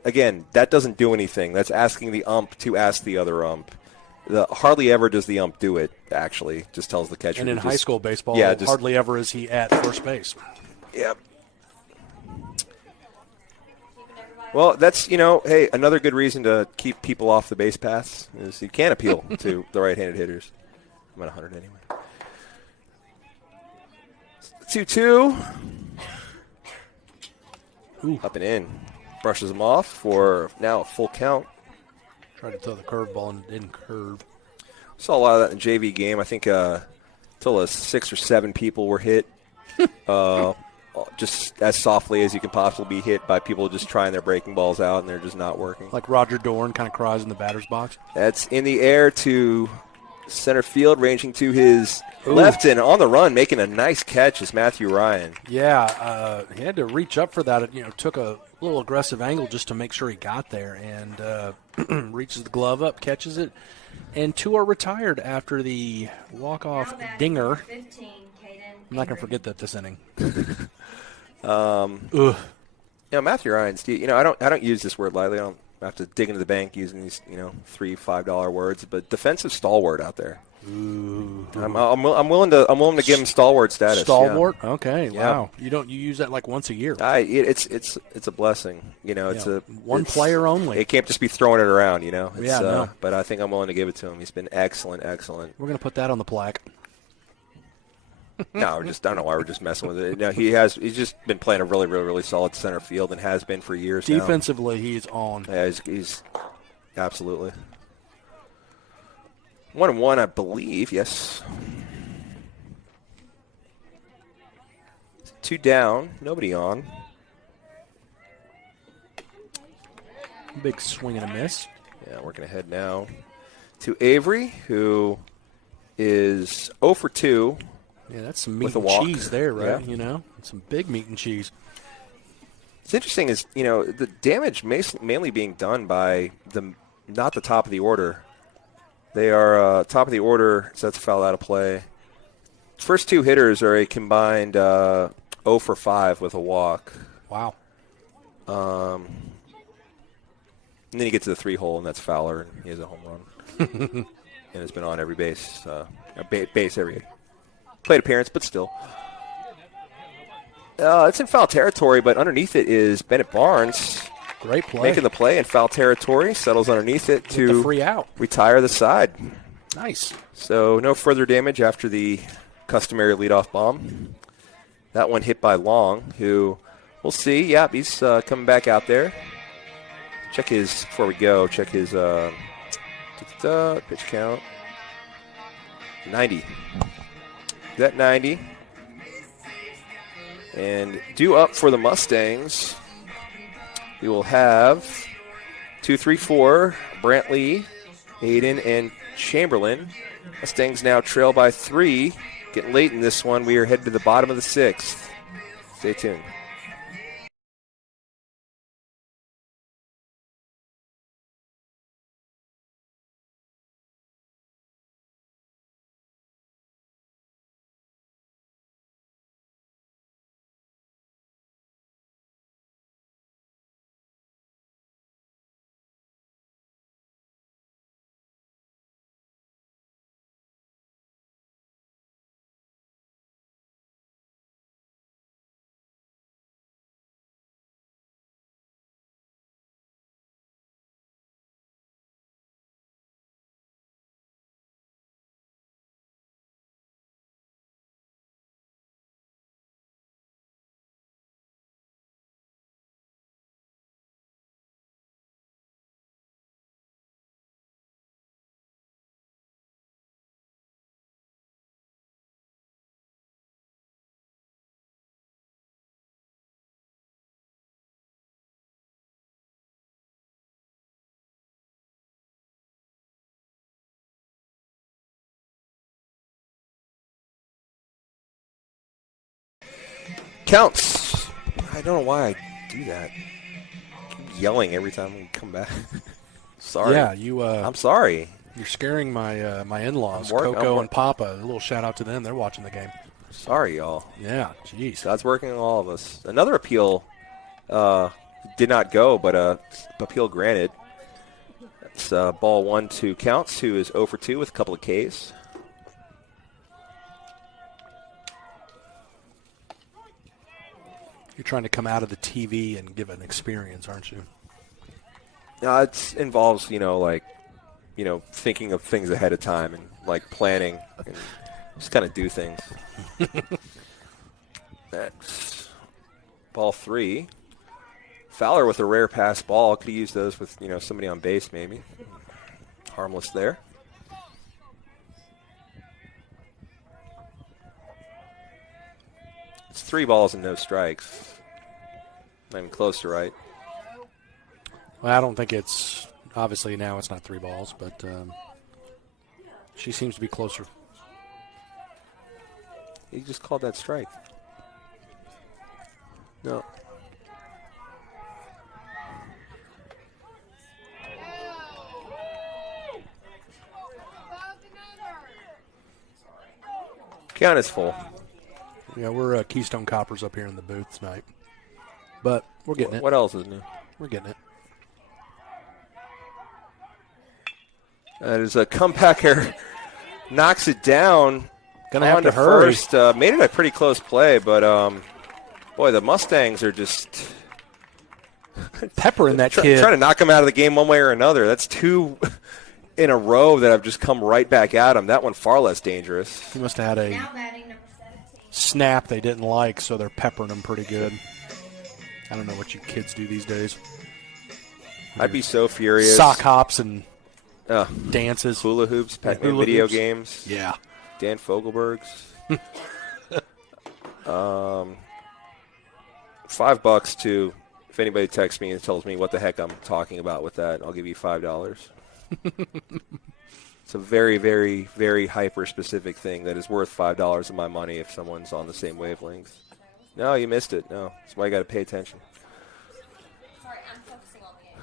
again, that doesn't do anything. That's asking the ump to ask the other ump. Hardly ever does the ump do it, actually. Just tells the catcher. And in high school baseball, hardly ever is he at first base. Yep. Well, that's, hey, another good reason to keep people off the base paths is you can't appeal to the right-handed hitters. I'm at 100 anyway. 2-2. Ooh. Up and in. Brushes him off for now a full count. Tried to throw the curveball and it didn't curve. Saw a lot of that in the JV game. I think until 6 or 7 people were hit. Just as softly as you can possibly be hit by people just trying their breaking balls out and they're just not working. Like Roger Dorn kind of cries in the batter's box. That's in the air to center field, ranging to his left and on the run, making a nice catch is Matthew Ryan. Yeah, he had to reach up for that. It took a little aggressive angle just to make sure he got there and reaches the glove up, catches it. And 2 are retired after the walk-off dinger I'm not going to forget that this inning. You know, Matthew Ryan's. You know, I don't use this word lightly. I don't have to dig into the bank using these, you know, $3-5 words. But defensive stalwart out there. Ooh. I'm willing to give him stalwart status. Stalwart. Yeah. Okay. Yeah. Wow. You use that like once a year. It's a blessing. You know, one player only. It can't just be throwing it around. You know. No. But I think I'm willing to give it to him. He's been excellent. We're going to put that on the plaque. No, I don't know why we're just messing with it. No, he's just been playing a really, really, really solid center field and has been for years. Defensively, he's on. Yeah, he's absolutely 1-1, I believe. Yes. 2 down, nobody on. Big swing and a miss. Yeah, working ahead now to Avery, who is 0 for 2. Yeah, that's some meat and cheese there, right? Yeah. You know, some big meat and cheese. What's interesting is, you know, the damage mainly being done by not the top of the order. They are top of the order, so that's a foul out of play. First 2 hitters are a combined 0 for 5 with a walk. Wow. And then you get to the 3-hole, and that's Fowler, and he has a home run. And has been on every base, every plate appearance, but still. It's in foul territory, but underneath it is Bennett Barnes. Great play. Making the play in foul territory, settles underneath it to the free out. Retire the side. Nice. So no further damage after the customary leadoff bomb. That one hit by Long, who we'll see. Yep, he's coming back out there. Before we go, check his pitch count. 90. That 90. And due up for the Mustangs, we will have 2, 3, 4, Brantley, Hayden, and Chamberlain. Mustangs now trail by 3. Getting late in this one. We are headed to the bottom of the 6th. Stay tuned. Counts. I don't know why I do that. I keep yelling every time we come back. Sorry. Yeah, I'm sorry. You're scaring my my in-laws, Coco and Papa. A little shout out to them. They're watching the game. Sorry, y'all. Yeah, jeez. God's working on all of us. Another appeal did not go, but appeal granted. It's ball 1 to Counts, who is 0 for 2 with a couple of Ks. You're trying to come out of the TV and give an experience, aren't you? It involves, thinking of things ahead of time and, planning and just kind of do things. That's ball 3. Fowler with a rare pass ball. Could have used those with, somebody on base maybe. Harmless there. It's 3 balls and no strikes. Not even close to right. Well, I don't think it's – obviously now it's not 3 balls, but she seems to be closer. He just called that strike. No. Count is full. Yeah, we're Keystone Coppers up here in the booth tonight. But we're getting it. What else is new? We're getting it. That is a comebacker. Knocks it down. Gonna have to hurry. First. Made it a pretty close play, but boy, the Mustangs are just peppering that kid. Trying to knock him out of the game one way or another. That's 2 in a row that have just come right back at him. That one far less dangerous. He must have had a snap they didn't like, so they're peppering him pretty good. I don't know what you kids do these days. I'd be so furious. Sock hops and dances. Hula hoops, Pac-Man video hoops. games. Yeah. Dan Fogelberg's. $5 to, if anybody texts me and tells me what the heck I'm talking about with that, I'll give you $5. It's a very, very, very hyper-specific thing that is worth $5 of my money if someone's on the same wavelength. No, you missed it. No, that's why you got to pay attention. Sorry, I'm focusing on the game.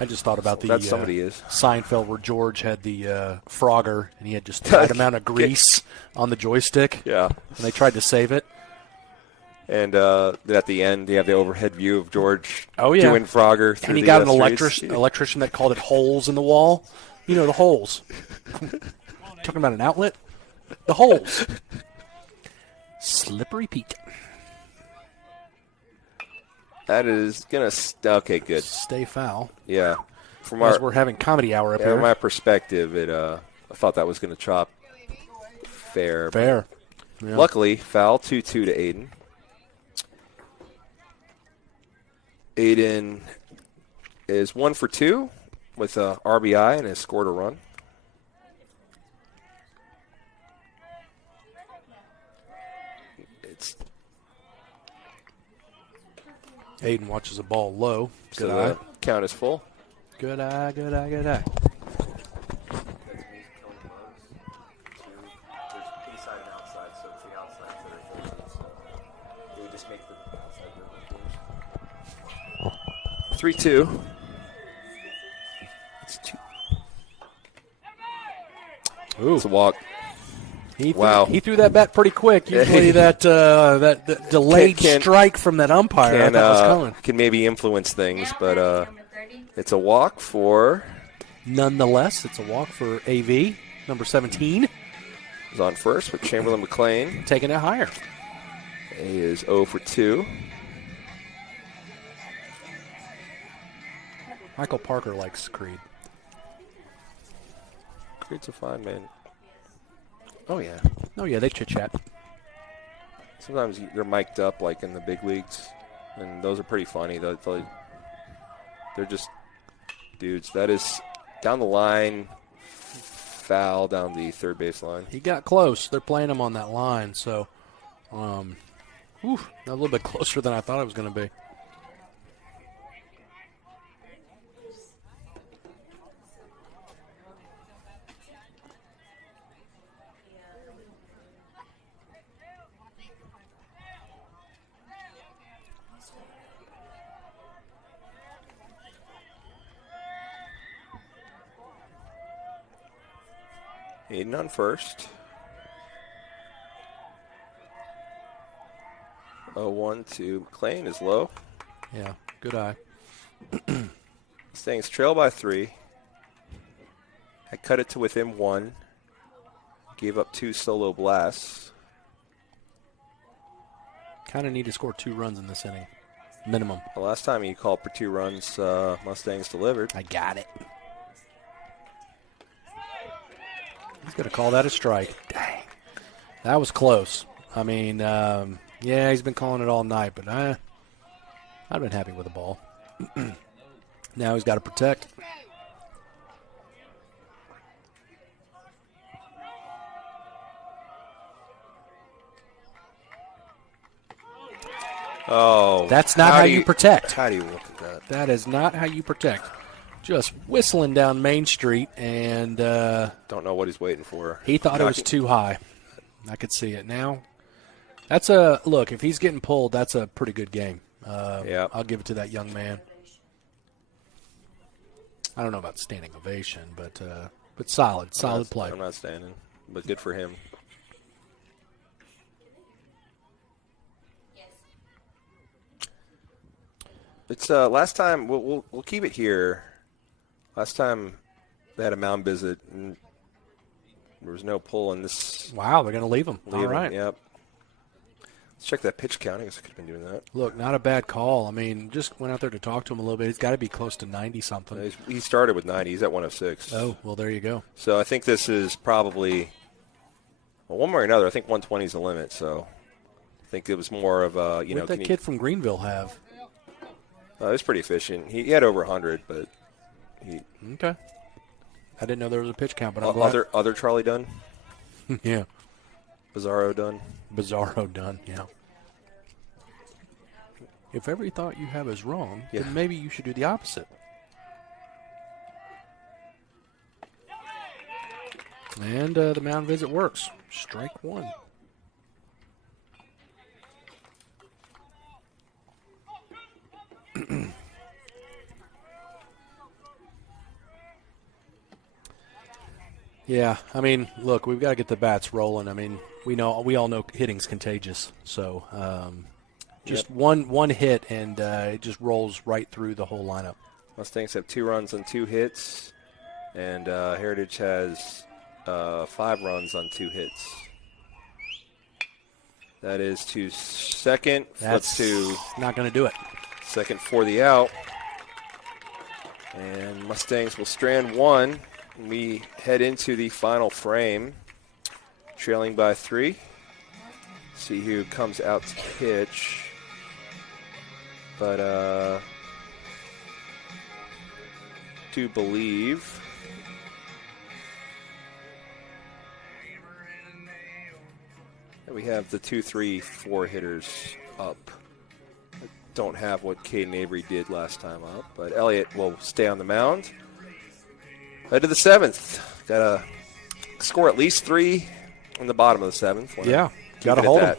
I just thought about That somebody is. Seinfeld where George had the Frogger, and he had just the right amount of grease on the joystick. Yeah. And they tried to save it. And at the end, you have the overhead view of George doing Frogger through and he the got an electrician that called it holes in the wall. You know, the holes. Talking about an outlet? The holes. Slippery Pete. That is going to okay, good. Stay foul. Yeah. As we're having comedy hour up here. From my perspective, I thought that was going to chop fair. Fair. Yeah. Luckily, foul, 2-2 to Aiden. Aiden is 1 for 2 with a RBI and has scored a run. Aiden watches the ball low. Good So eye. the count is full. Good eye, good eye, good eye. There's inside and outside, so it's the outside that are so it would just make the outside go 3-2. It's 2. Ooh. It's a walk. He threw that bat pretty quick. Usually that delayed strike from that umpire I thought was coming. Can maybe influence things, but it's a walk for... Nonetheless, it's a walk for AV, number 17. Is on first with Chamberlain McLean. Taking it higher. He is 0 for 2. Michael Parker likes Creed. Creed's a fine man. Oh, yeah. Oh, yeah, they chit-chat. Sometimes they're mic'd up like in the big leagues, and those are pretty funny. They're just dudes. That is down the line, foul down the third base line. He got close. They're playing him on that line, so a little bit closer than I thought it was going to be. Aiden on first. 0-1 to McLean is low. Yeah, good eye. Mustangs trail by 3. I cut it to within 1. Gave up 2 solo blasts. Kind of need to score 2 runs in this inning. Minimum. The last time you called for 2 runs, Mustangs delivered. I got it. He's going to call that a strike. Dang. That was close. I mean, yeah, he's been calling it all night, but I've been happy with the ball. Now he's got to protect. Oh. That's not how you protect. How do you look at that? That is not how you protect. Just whistling down Main Street, and don't know what he's waiting for. He thought it was too high. I could see it now. That's a look. If he's getting pulled, that's a pretty good game. Yeah, I'll give it to that young man. I don't know about standing ovation, but solid play. I'm not standing, but good for him. It's last time we'll keep it here. Last time they had a mound visit, and there was no pull in this. Wow, they're going to leave him. All right. Yep. Let's check that pitch count. I guess I could have been doing that. Look, not a bad call. I mean, just went out there to talk to him a little bit. He's got to be close to 90-something. He started with 90. He's at 106. Oh, well, there you go. So I think this is probably, well, one way or another, I think 120 is the limit. So I think it was more of a, What did that kid from Greenville have? He was pretty efficient. He had over 100, but he. Okay. I didn't know there was a pitch count, but I'm glad. Other Charlie Dunn? Yeah. Bizarro Dunn? Bizarro Dunn, yeah. If every thought you have is wrong, Yeah. then maybe you should do the opposite. And the mound visit works. Strike one. Yeah, I mean, look, we've got to get the bats rolling. I mean, we all know hitting's contagious. So just one hit, and it just rolls right through the whole lineup. Mustangs have 2 runs on 2 hits, and Heritage has 5 runs on 2 hits. That is to second. That's not going to do it. Second for the out. And Mustangs will strand 1. We head into the final frame, trailing by 3. See who comes out to pitch. But do believe that we have the 2, 3, 4 hitters up. I don't have what Caden Avery did last time up, but Elliott will stay on the mound. Head to the 7th. Got to score at least 3 in the bottom of the 7th. Yeah, got to hold him.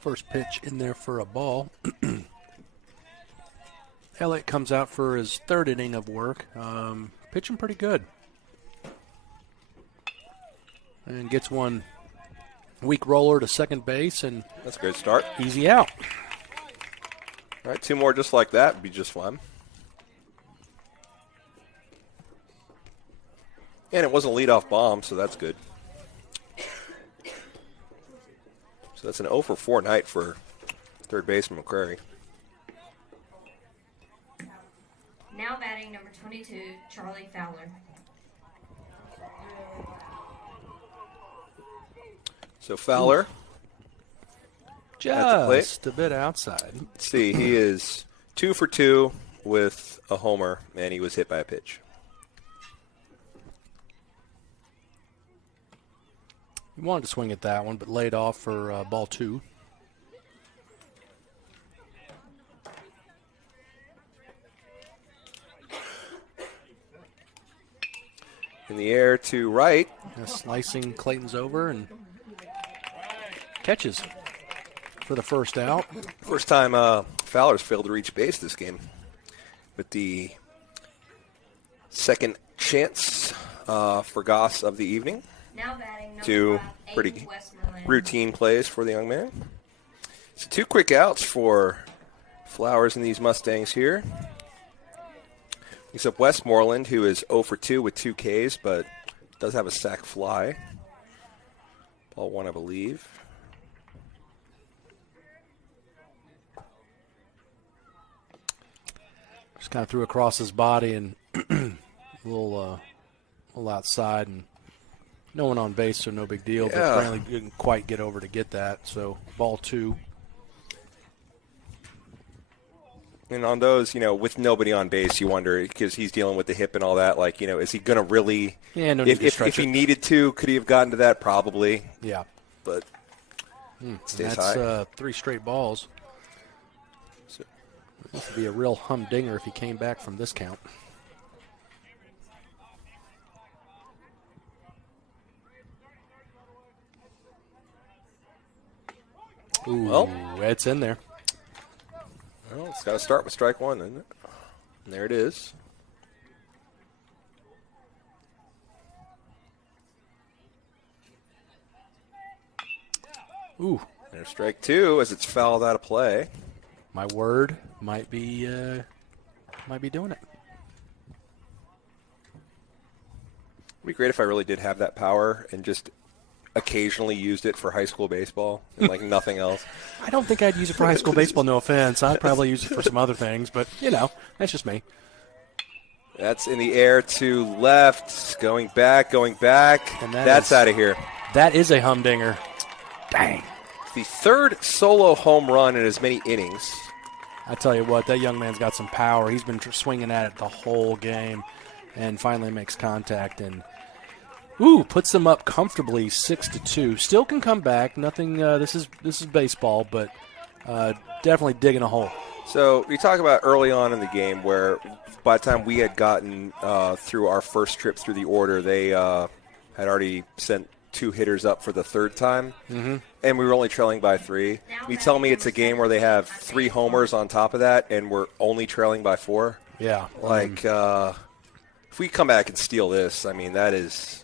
First pitch in there for a ball. Elliott comes out for his 3rd inning of work. Pitching pretty good. And gets one weak roller to second base, and that's a great start. Easy out. All right, 2 more just like that would be just fine. And it wasn't a leadoff bomb, so that's good. So that's an 0 for 4 night for third baseman McCrary. Now batting number 22, Charlie Fowler. So Fowler. Just a bit outside. Let's see, he is 2 for 2 with a homer, and he was hit by a pitch. He wanted to swing at that one, but laid off for ball 2. In the air to right. Slicing Clayton's over and catches for the first out. First time Fowler's failed to reach base this game. With the second chance for Goss of the evening. Now batting number Two 5, pretty Aiden Westmoreland. routine plays for the young man. So 2 quick outs for Flowers and these Mustangs here. Except Westmoreland, who is 0 for 2 with 2 Ks, but does have a sac fly. Ball 1, I believe. Just kind of threw across his body and a little outside, and no one on base, so no big deal. Yeah. But apparently didn't quite get over to get that. So ball 2. And on those, with nobody on base, you wonder, because he's dealing with the hip and all that, is he going to really – Yeah, no need to if stretch he it. needed to, could he have gotten to that? Probably. Yeah. But stays That's high. 3 straight balls. So, This would be a real humdinger if he came back from this count. Ooh, Well. it's in there. well, it's got to start with strike 1, doesn't it? And there it is. Ooh, There's strike 2 as it's fouled out of play. my word might be doing it. It'd be great if I really did have that power and just occasionally used it for high school baseball and nothing else. I don't think I'd use it for high school baseball, no offense. I'd probably use it for some other things, but, that's just me. That's in the air to left, going back, And that's out of here. That is a humdinger. Dang. The 3rd solo home run in as many innings. I tell you what, that young man's got some power. He's been swinging at it the whole game and finally makes contact and puts them up comfortably 6-2. Still can come back. Nothing. This is baseball, but definitely digging a hole. So we talk about early on in the game where by the time we had gotten through our first trip through the order, they had already sent 2 hitters up for the 3rd time, and we were only trailing by 3. You tell me it's a game where they have 3 homers on top of that, and we're only trailing by 4? Yeah. If we come back and steal this, that is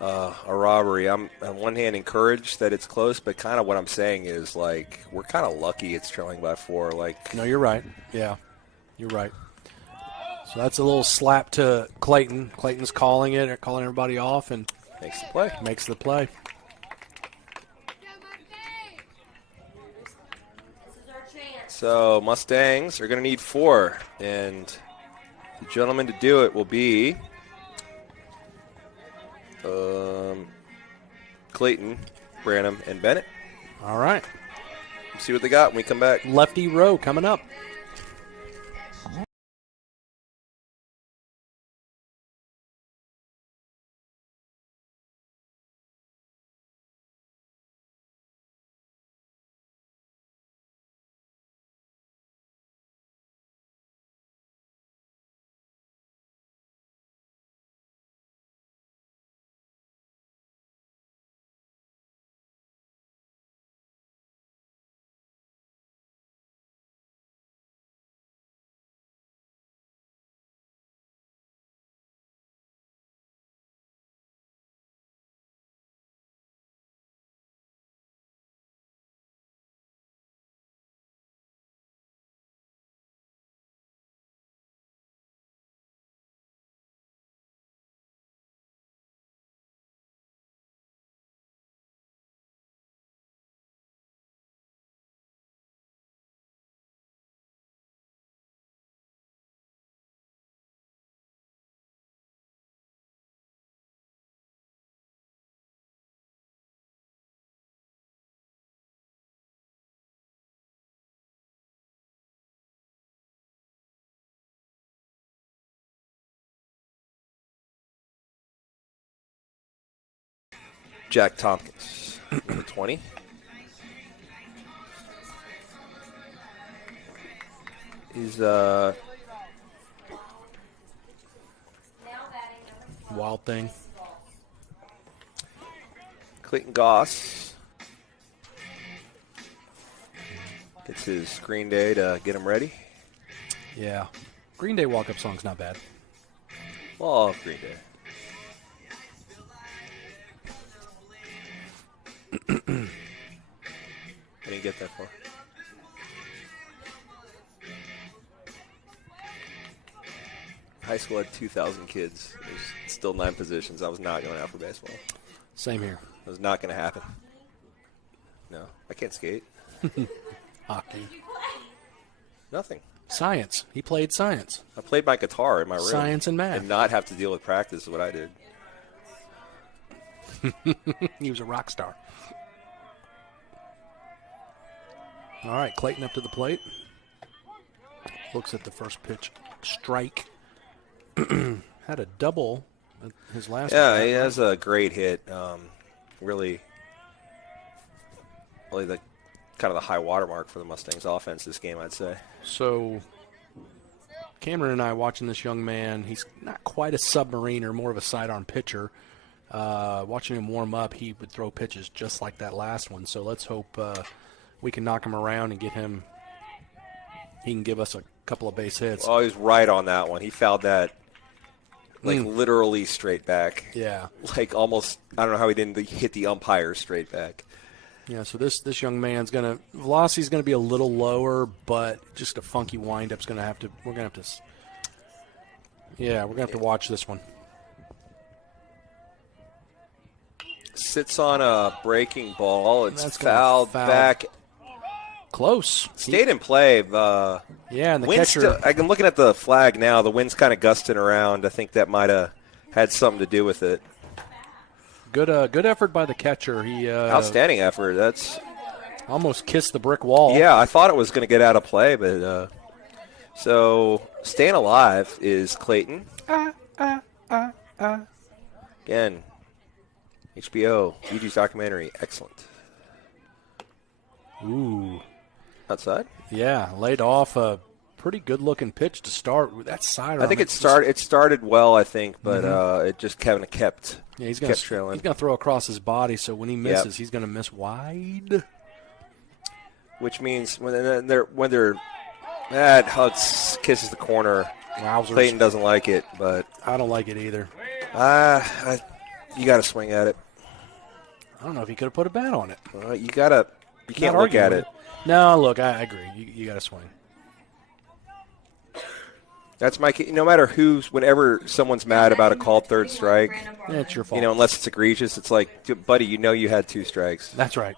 a robbery. I'm on one hand encouraged that it's close, but kind of what I'm saying is we're kind of lucky it's trailing by 4. No, you're right. Yeah, you're right. So that's a little slap to Clayton. Clayton's calling it, or calling everybody off, and makes the play. Makes the play. So Mustangs are going to need 4, and the gentleman to do it will be Clayton, Branham, and Bennett. All right. See what they got when we come back. Lefty row coming up. Jack Tompkins, number 20. He's Wild thing. Clayton Goss gets his Green Day to get him ready. Yeah. Green Day walk-up song's not bad. Well, Green Day. you get that for? High school had 2,000 kids. There's still 9 positions. I was not going out for baseball. Same here. It was not going to happen. No, I can't skate. Hockey. Nothing. Science. He played science. I played my guitar in my room. Science and math. And not have to deal with practice is what I did. He was a rock star. All right, Clayton up to the plate. Looks at the first pitch. Strike. Had a double his last. Yeah, he has a great hit. Really the kind of the high watermark for the Mustangs offense this game, I'd say. So Cameron and I watching this young man, he's not quite a submariner, more of a sidearm pitcher. Watching him warm up, he would throw pitches just like that last one. So let's hope we can knock him around and get him. He can give us a couple of base hits. Oh, he's right on that one. He fouled that literally straight back. Yeah. Like almost, I don't know how he didn't hit the umpire straight back. Yeah, so this young man's velocity's gonna be a little lower, but just a funky windup's we're gonna have to watch this one. Sits on a breaking ball. It's fouled back. Close. Stayed in play. And the catcher. I'm looking at the flag now. The wind's kind of gusting around. I think that might have had something to do with it. Good effort by the catcher. He outstanding effort. That's almost kissed the brick wall. Yeah, I thought it was going to get out of play, but so staying alive is Clayton. Again, HBO, Gigi's documentary, excellent. Ooh, outside. Yeah, laid off a pretty good-looking pitch to start with that sidearm. I think it started well. I think, but it just kind of kept. Yeah, he's going to throw across his body, so when he misses, he's going to miss wide. Which means when they're that hugs kisses the corner. Wowzers. Clayton doesn't like it, but I don't like it either. You got to swing at it. I don't know if he could have put a bat on it. You can't look at it. No, look, I agree. You got to swing. That's my key. No matter whenever someone's mad about a called third strike, it's your fault. Unless it's egregious, it's like, buddy, you had 2 strikes. That's right.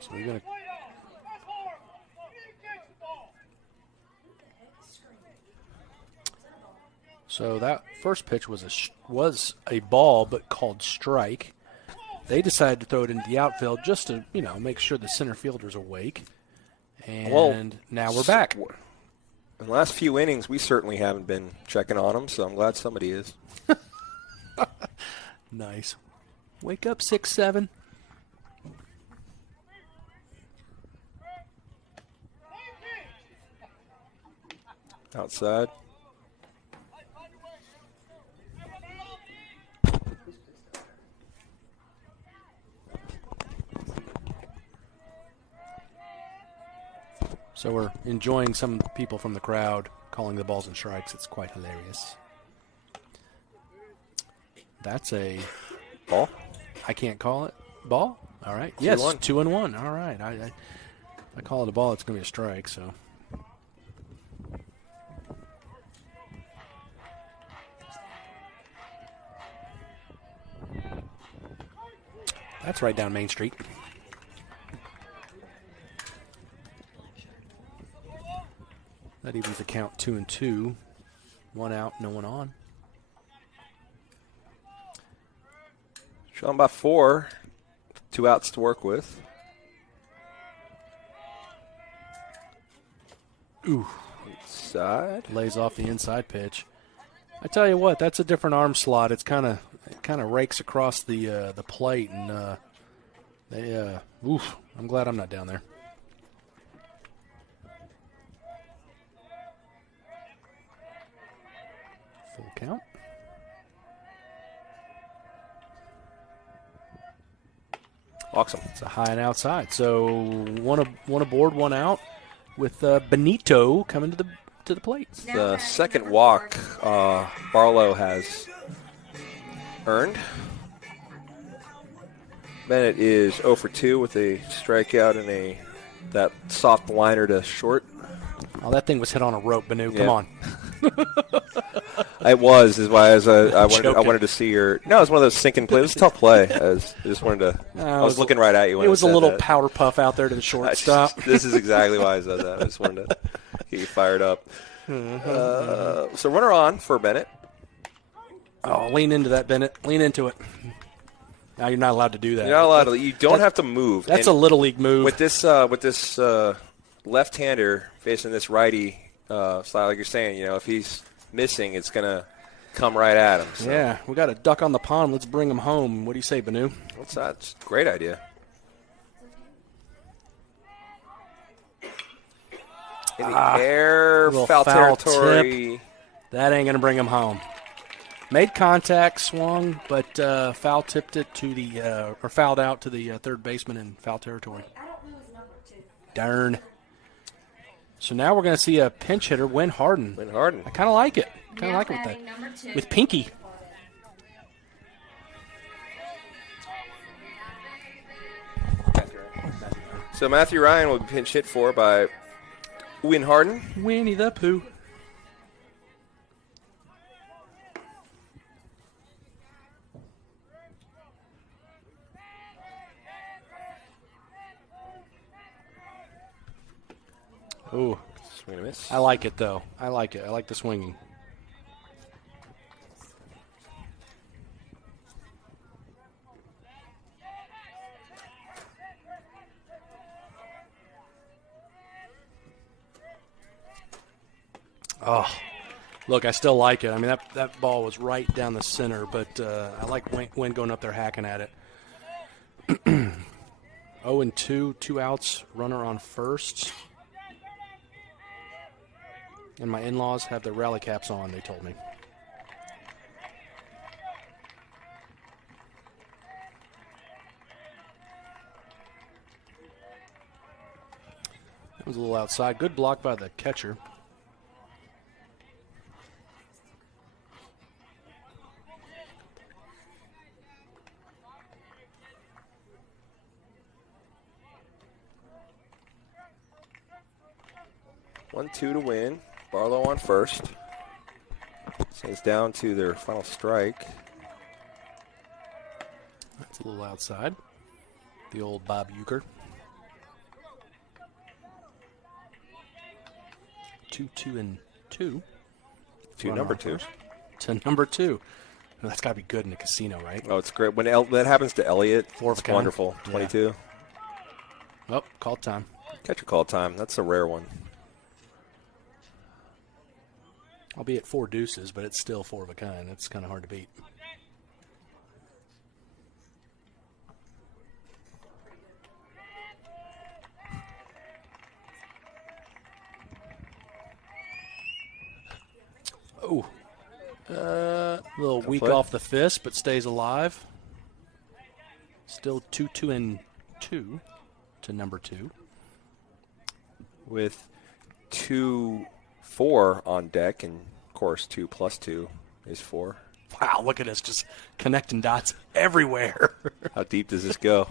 So we're gonna. So that first pitch was a ball, but called strike. They decided to throw it into the outfield just to, make sure the center fielder's awake. And now we're back. In the last few innings, we certainly haven't been checking on them, so I'm glad somebody is. Nice. Wake up, 6-7. Outside. So we're enjoying some people from the crowd calling the balls and strikes. It's quite hilarious. That's a ball. I can't call it ball. All right. 2-1. Yes, 2-1. All right. I call it a ball. It's going to be a strike. So. That's right down Main Street. That evens the count 2-2. 1 out, no one on. Showing by 4. 2 outs to work with. Ooh. Inside. Lays off the inside pitch. I tell you what, that's a different arm slot. It kind of rakes across the plate, and I'm glad I'm not down there. Full count. Awesome. It's a high and outside. So one aboard, 1 out, with Benito coming to the to the plate. The second walk Barlow has earned. Bennett is 0 for 2 with a strikeout and that soft liner to short. Oh, that thing was hit on a rope, Banu. Come on. It was, is why I wanted to see your. No, it was one of those sinking plays. It was a tough play. I just wanted to. I was looking right at you when it was a little that. powder puff out there to the shortstop. This is exactly why I said that. I just wanted to get you fired up. So runner on for Bennett. Oh, lean into that, Bennett. Lean into it. Now you're not allowed to do that. You're not allowed to. You don't have to move. That's a little league move. With this left-hander facing this righty style, like you're saying, if he's missing, it's gonna come right at him. So. Yeah, we got a duck on the pond. Let's bring him home. What do you say, Banu? What's that? It's a great idea. In the air, foul territory. Tip. That ain't gonna bring him home. Made contact, swung, but foul tipped it to the or fouled out to the third baseman in foul territory. Darn. So now we're going to see a pinch hitter, Win Harden. Win Harden. I kind of like it. With Pinky. So Matthew Ryan will be pinch hit for by Win Harden. Winnie the Pooh. Ooh. Swing and a miss. I like it, though. I like it. I like the swinging. Oh, look, I still like it. I mean, that ball was right down the center, but I like Wynn going up there hacking at it. 0-2, 2 outs, runner on first. And my in-laws have their rally caps on, they told me. That was a little outside. Good block by the catcher. One, 2 to win. Barlow on first. Saints down to their final strike. That's a little outside. The old Bob Euchre. 2-2-2. To number 2. To number 2. Well, that's got to be good in a casino, right? Oh, it's great. When that happens to Elliott, it's wonderful. 22. Yeah. Oh, call time. Catcher call time. That's a rare one. I'll be at 4 deuces, but it's still 4 of a kind. That's kind of hard to beat. Oh, a little weak off the fist, but stays alive. Still 2-2-2 to number 2. With 2-4 on deck, and of course 2 + 2 is 4. Wow, look at us just connecting dots everywhere. How deep does this go?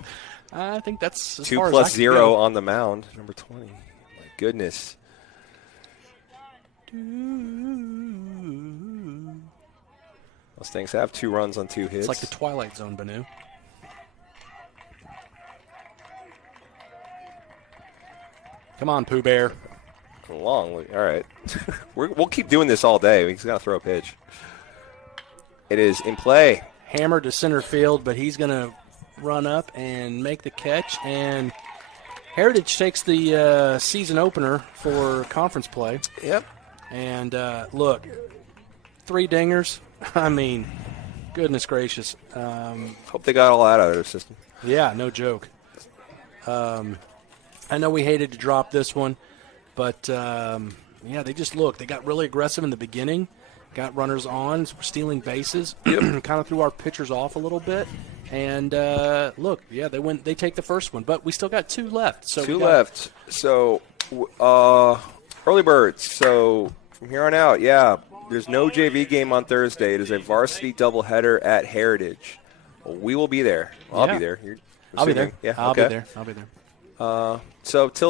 I think that's as 2 far + as 0 on the mound, number 20. My goodness. Mustangs have 2 runs on 2 hits. It's like the Twilight Zone, Banu. Come on, Pooh Bear. Long. All right. We'll keep doing this all day. He's got to throw a pitch. It is in play. Hammered to center field, but he's going to run up and make the catch. And Heritage takes the season opener for conference play. Yep. And look, 3 dingers. I mean, goodness gracious. Hope they got all that out of their system. Yeah, no joke. I know we hated to drop this one, but, yeah, they just look. They got really aggressive in the beginning, got runners on, stealing bases, kind of threw our pitchers off a little bit. And, look, yeah, they take the first one, but we still got 2 left. So 2 left. So, early birds. So, From here on out, yeah. There's no JV game on Thursday. It is a varsity doubleheader at Heritage. Well, we will be there. I'll be there. I'll be there. Yeah, I'll okay. be there. I'll be there. So till then.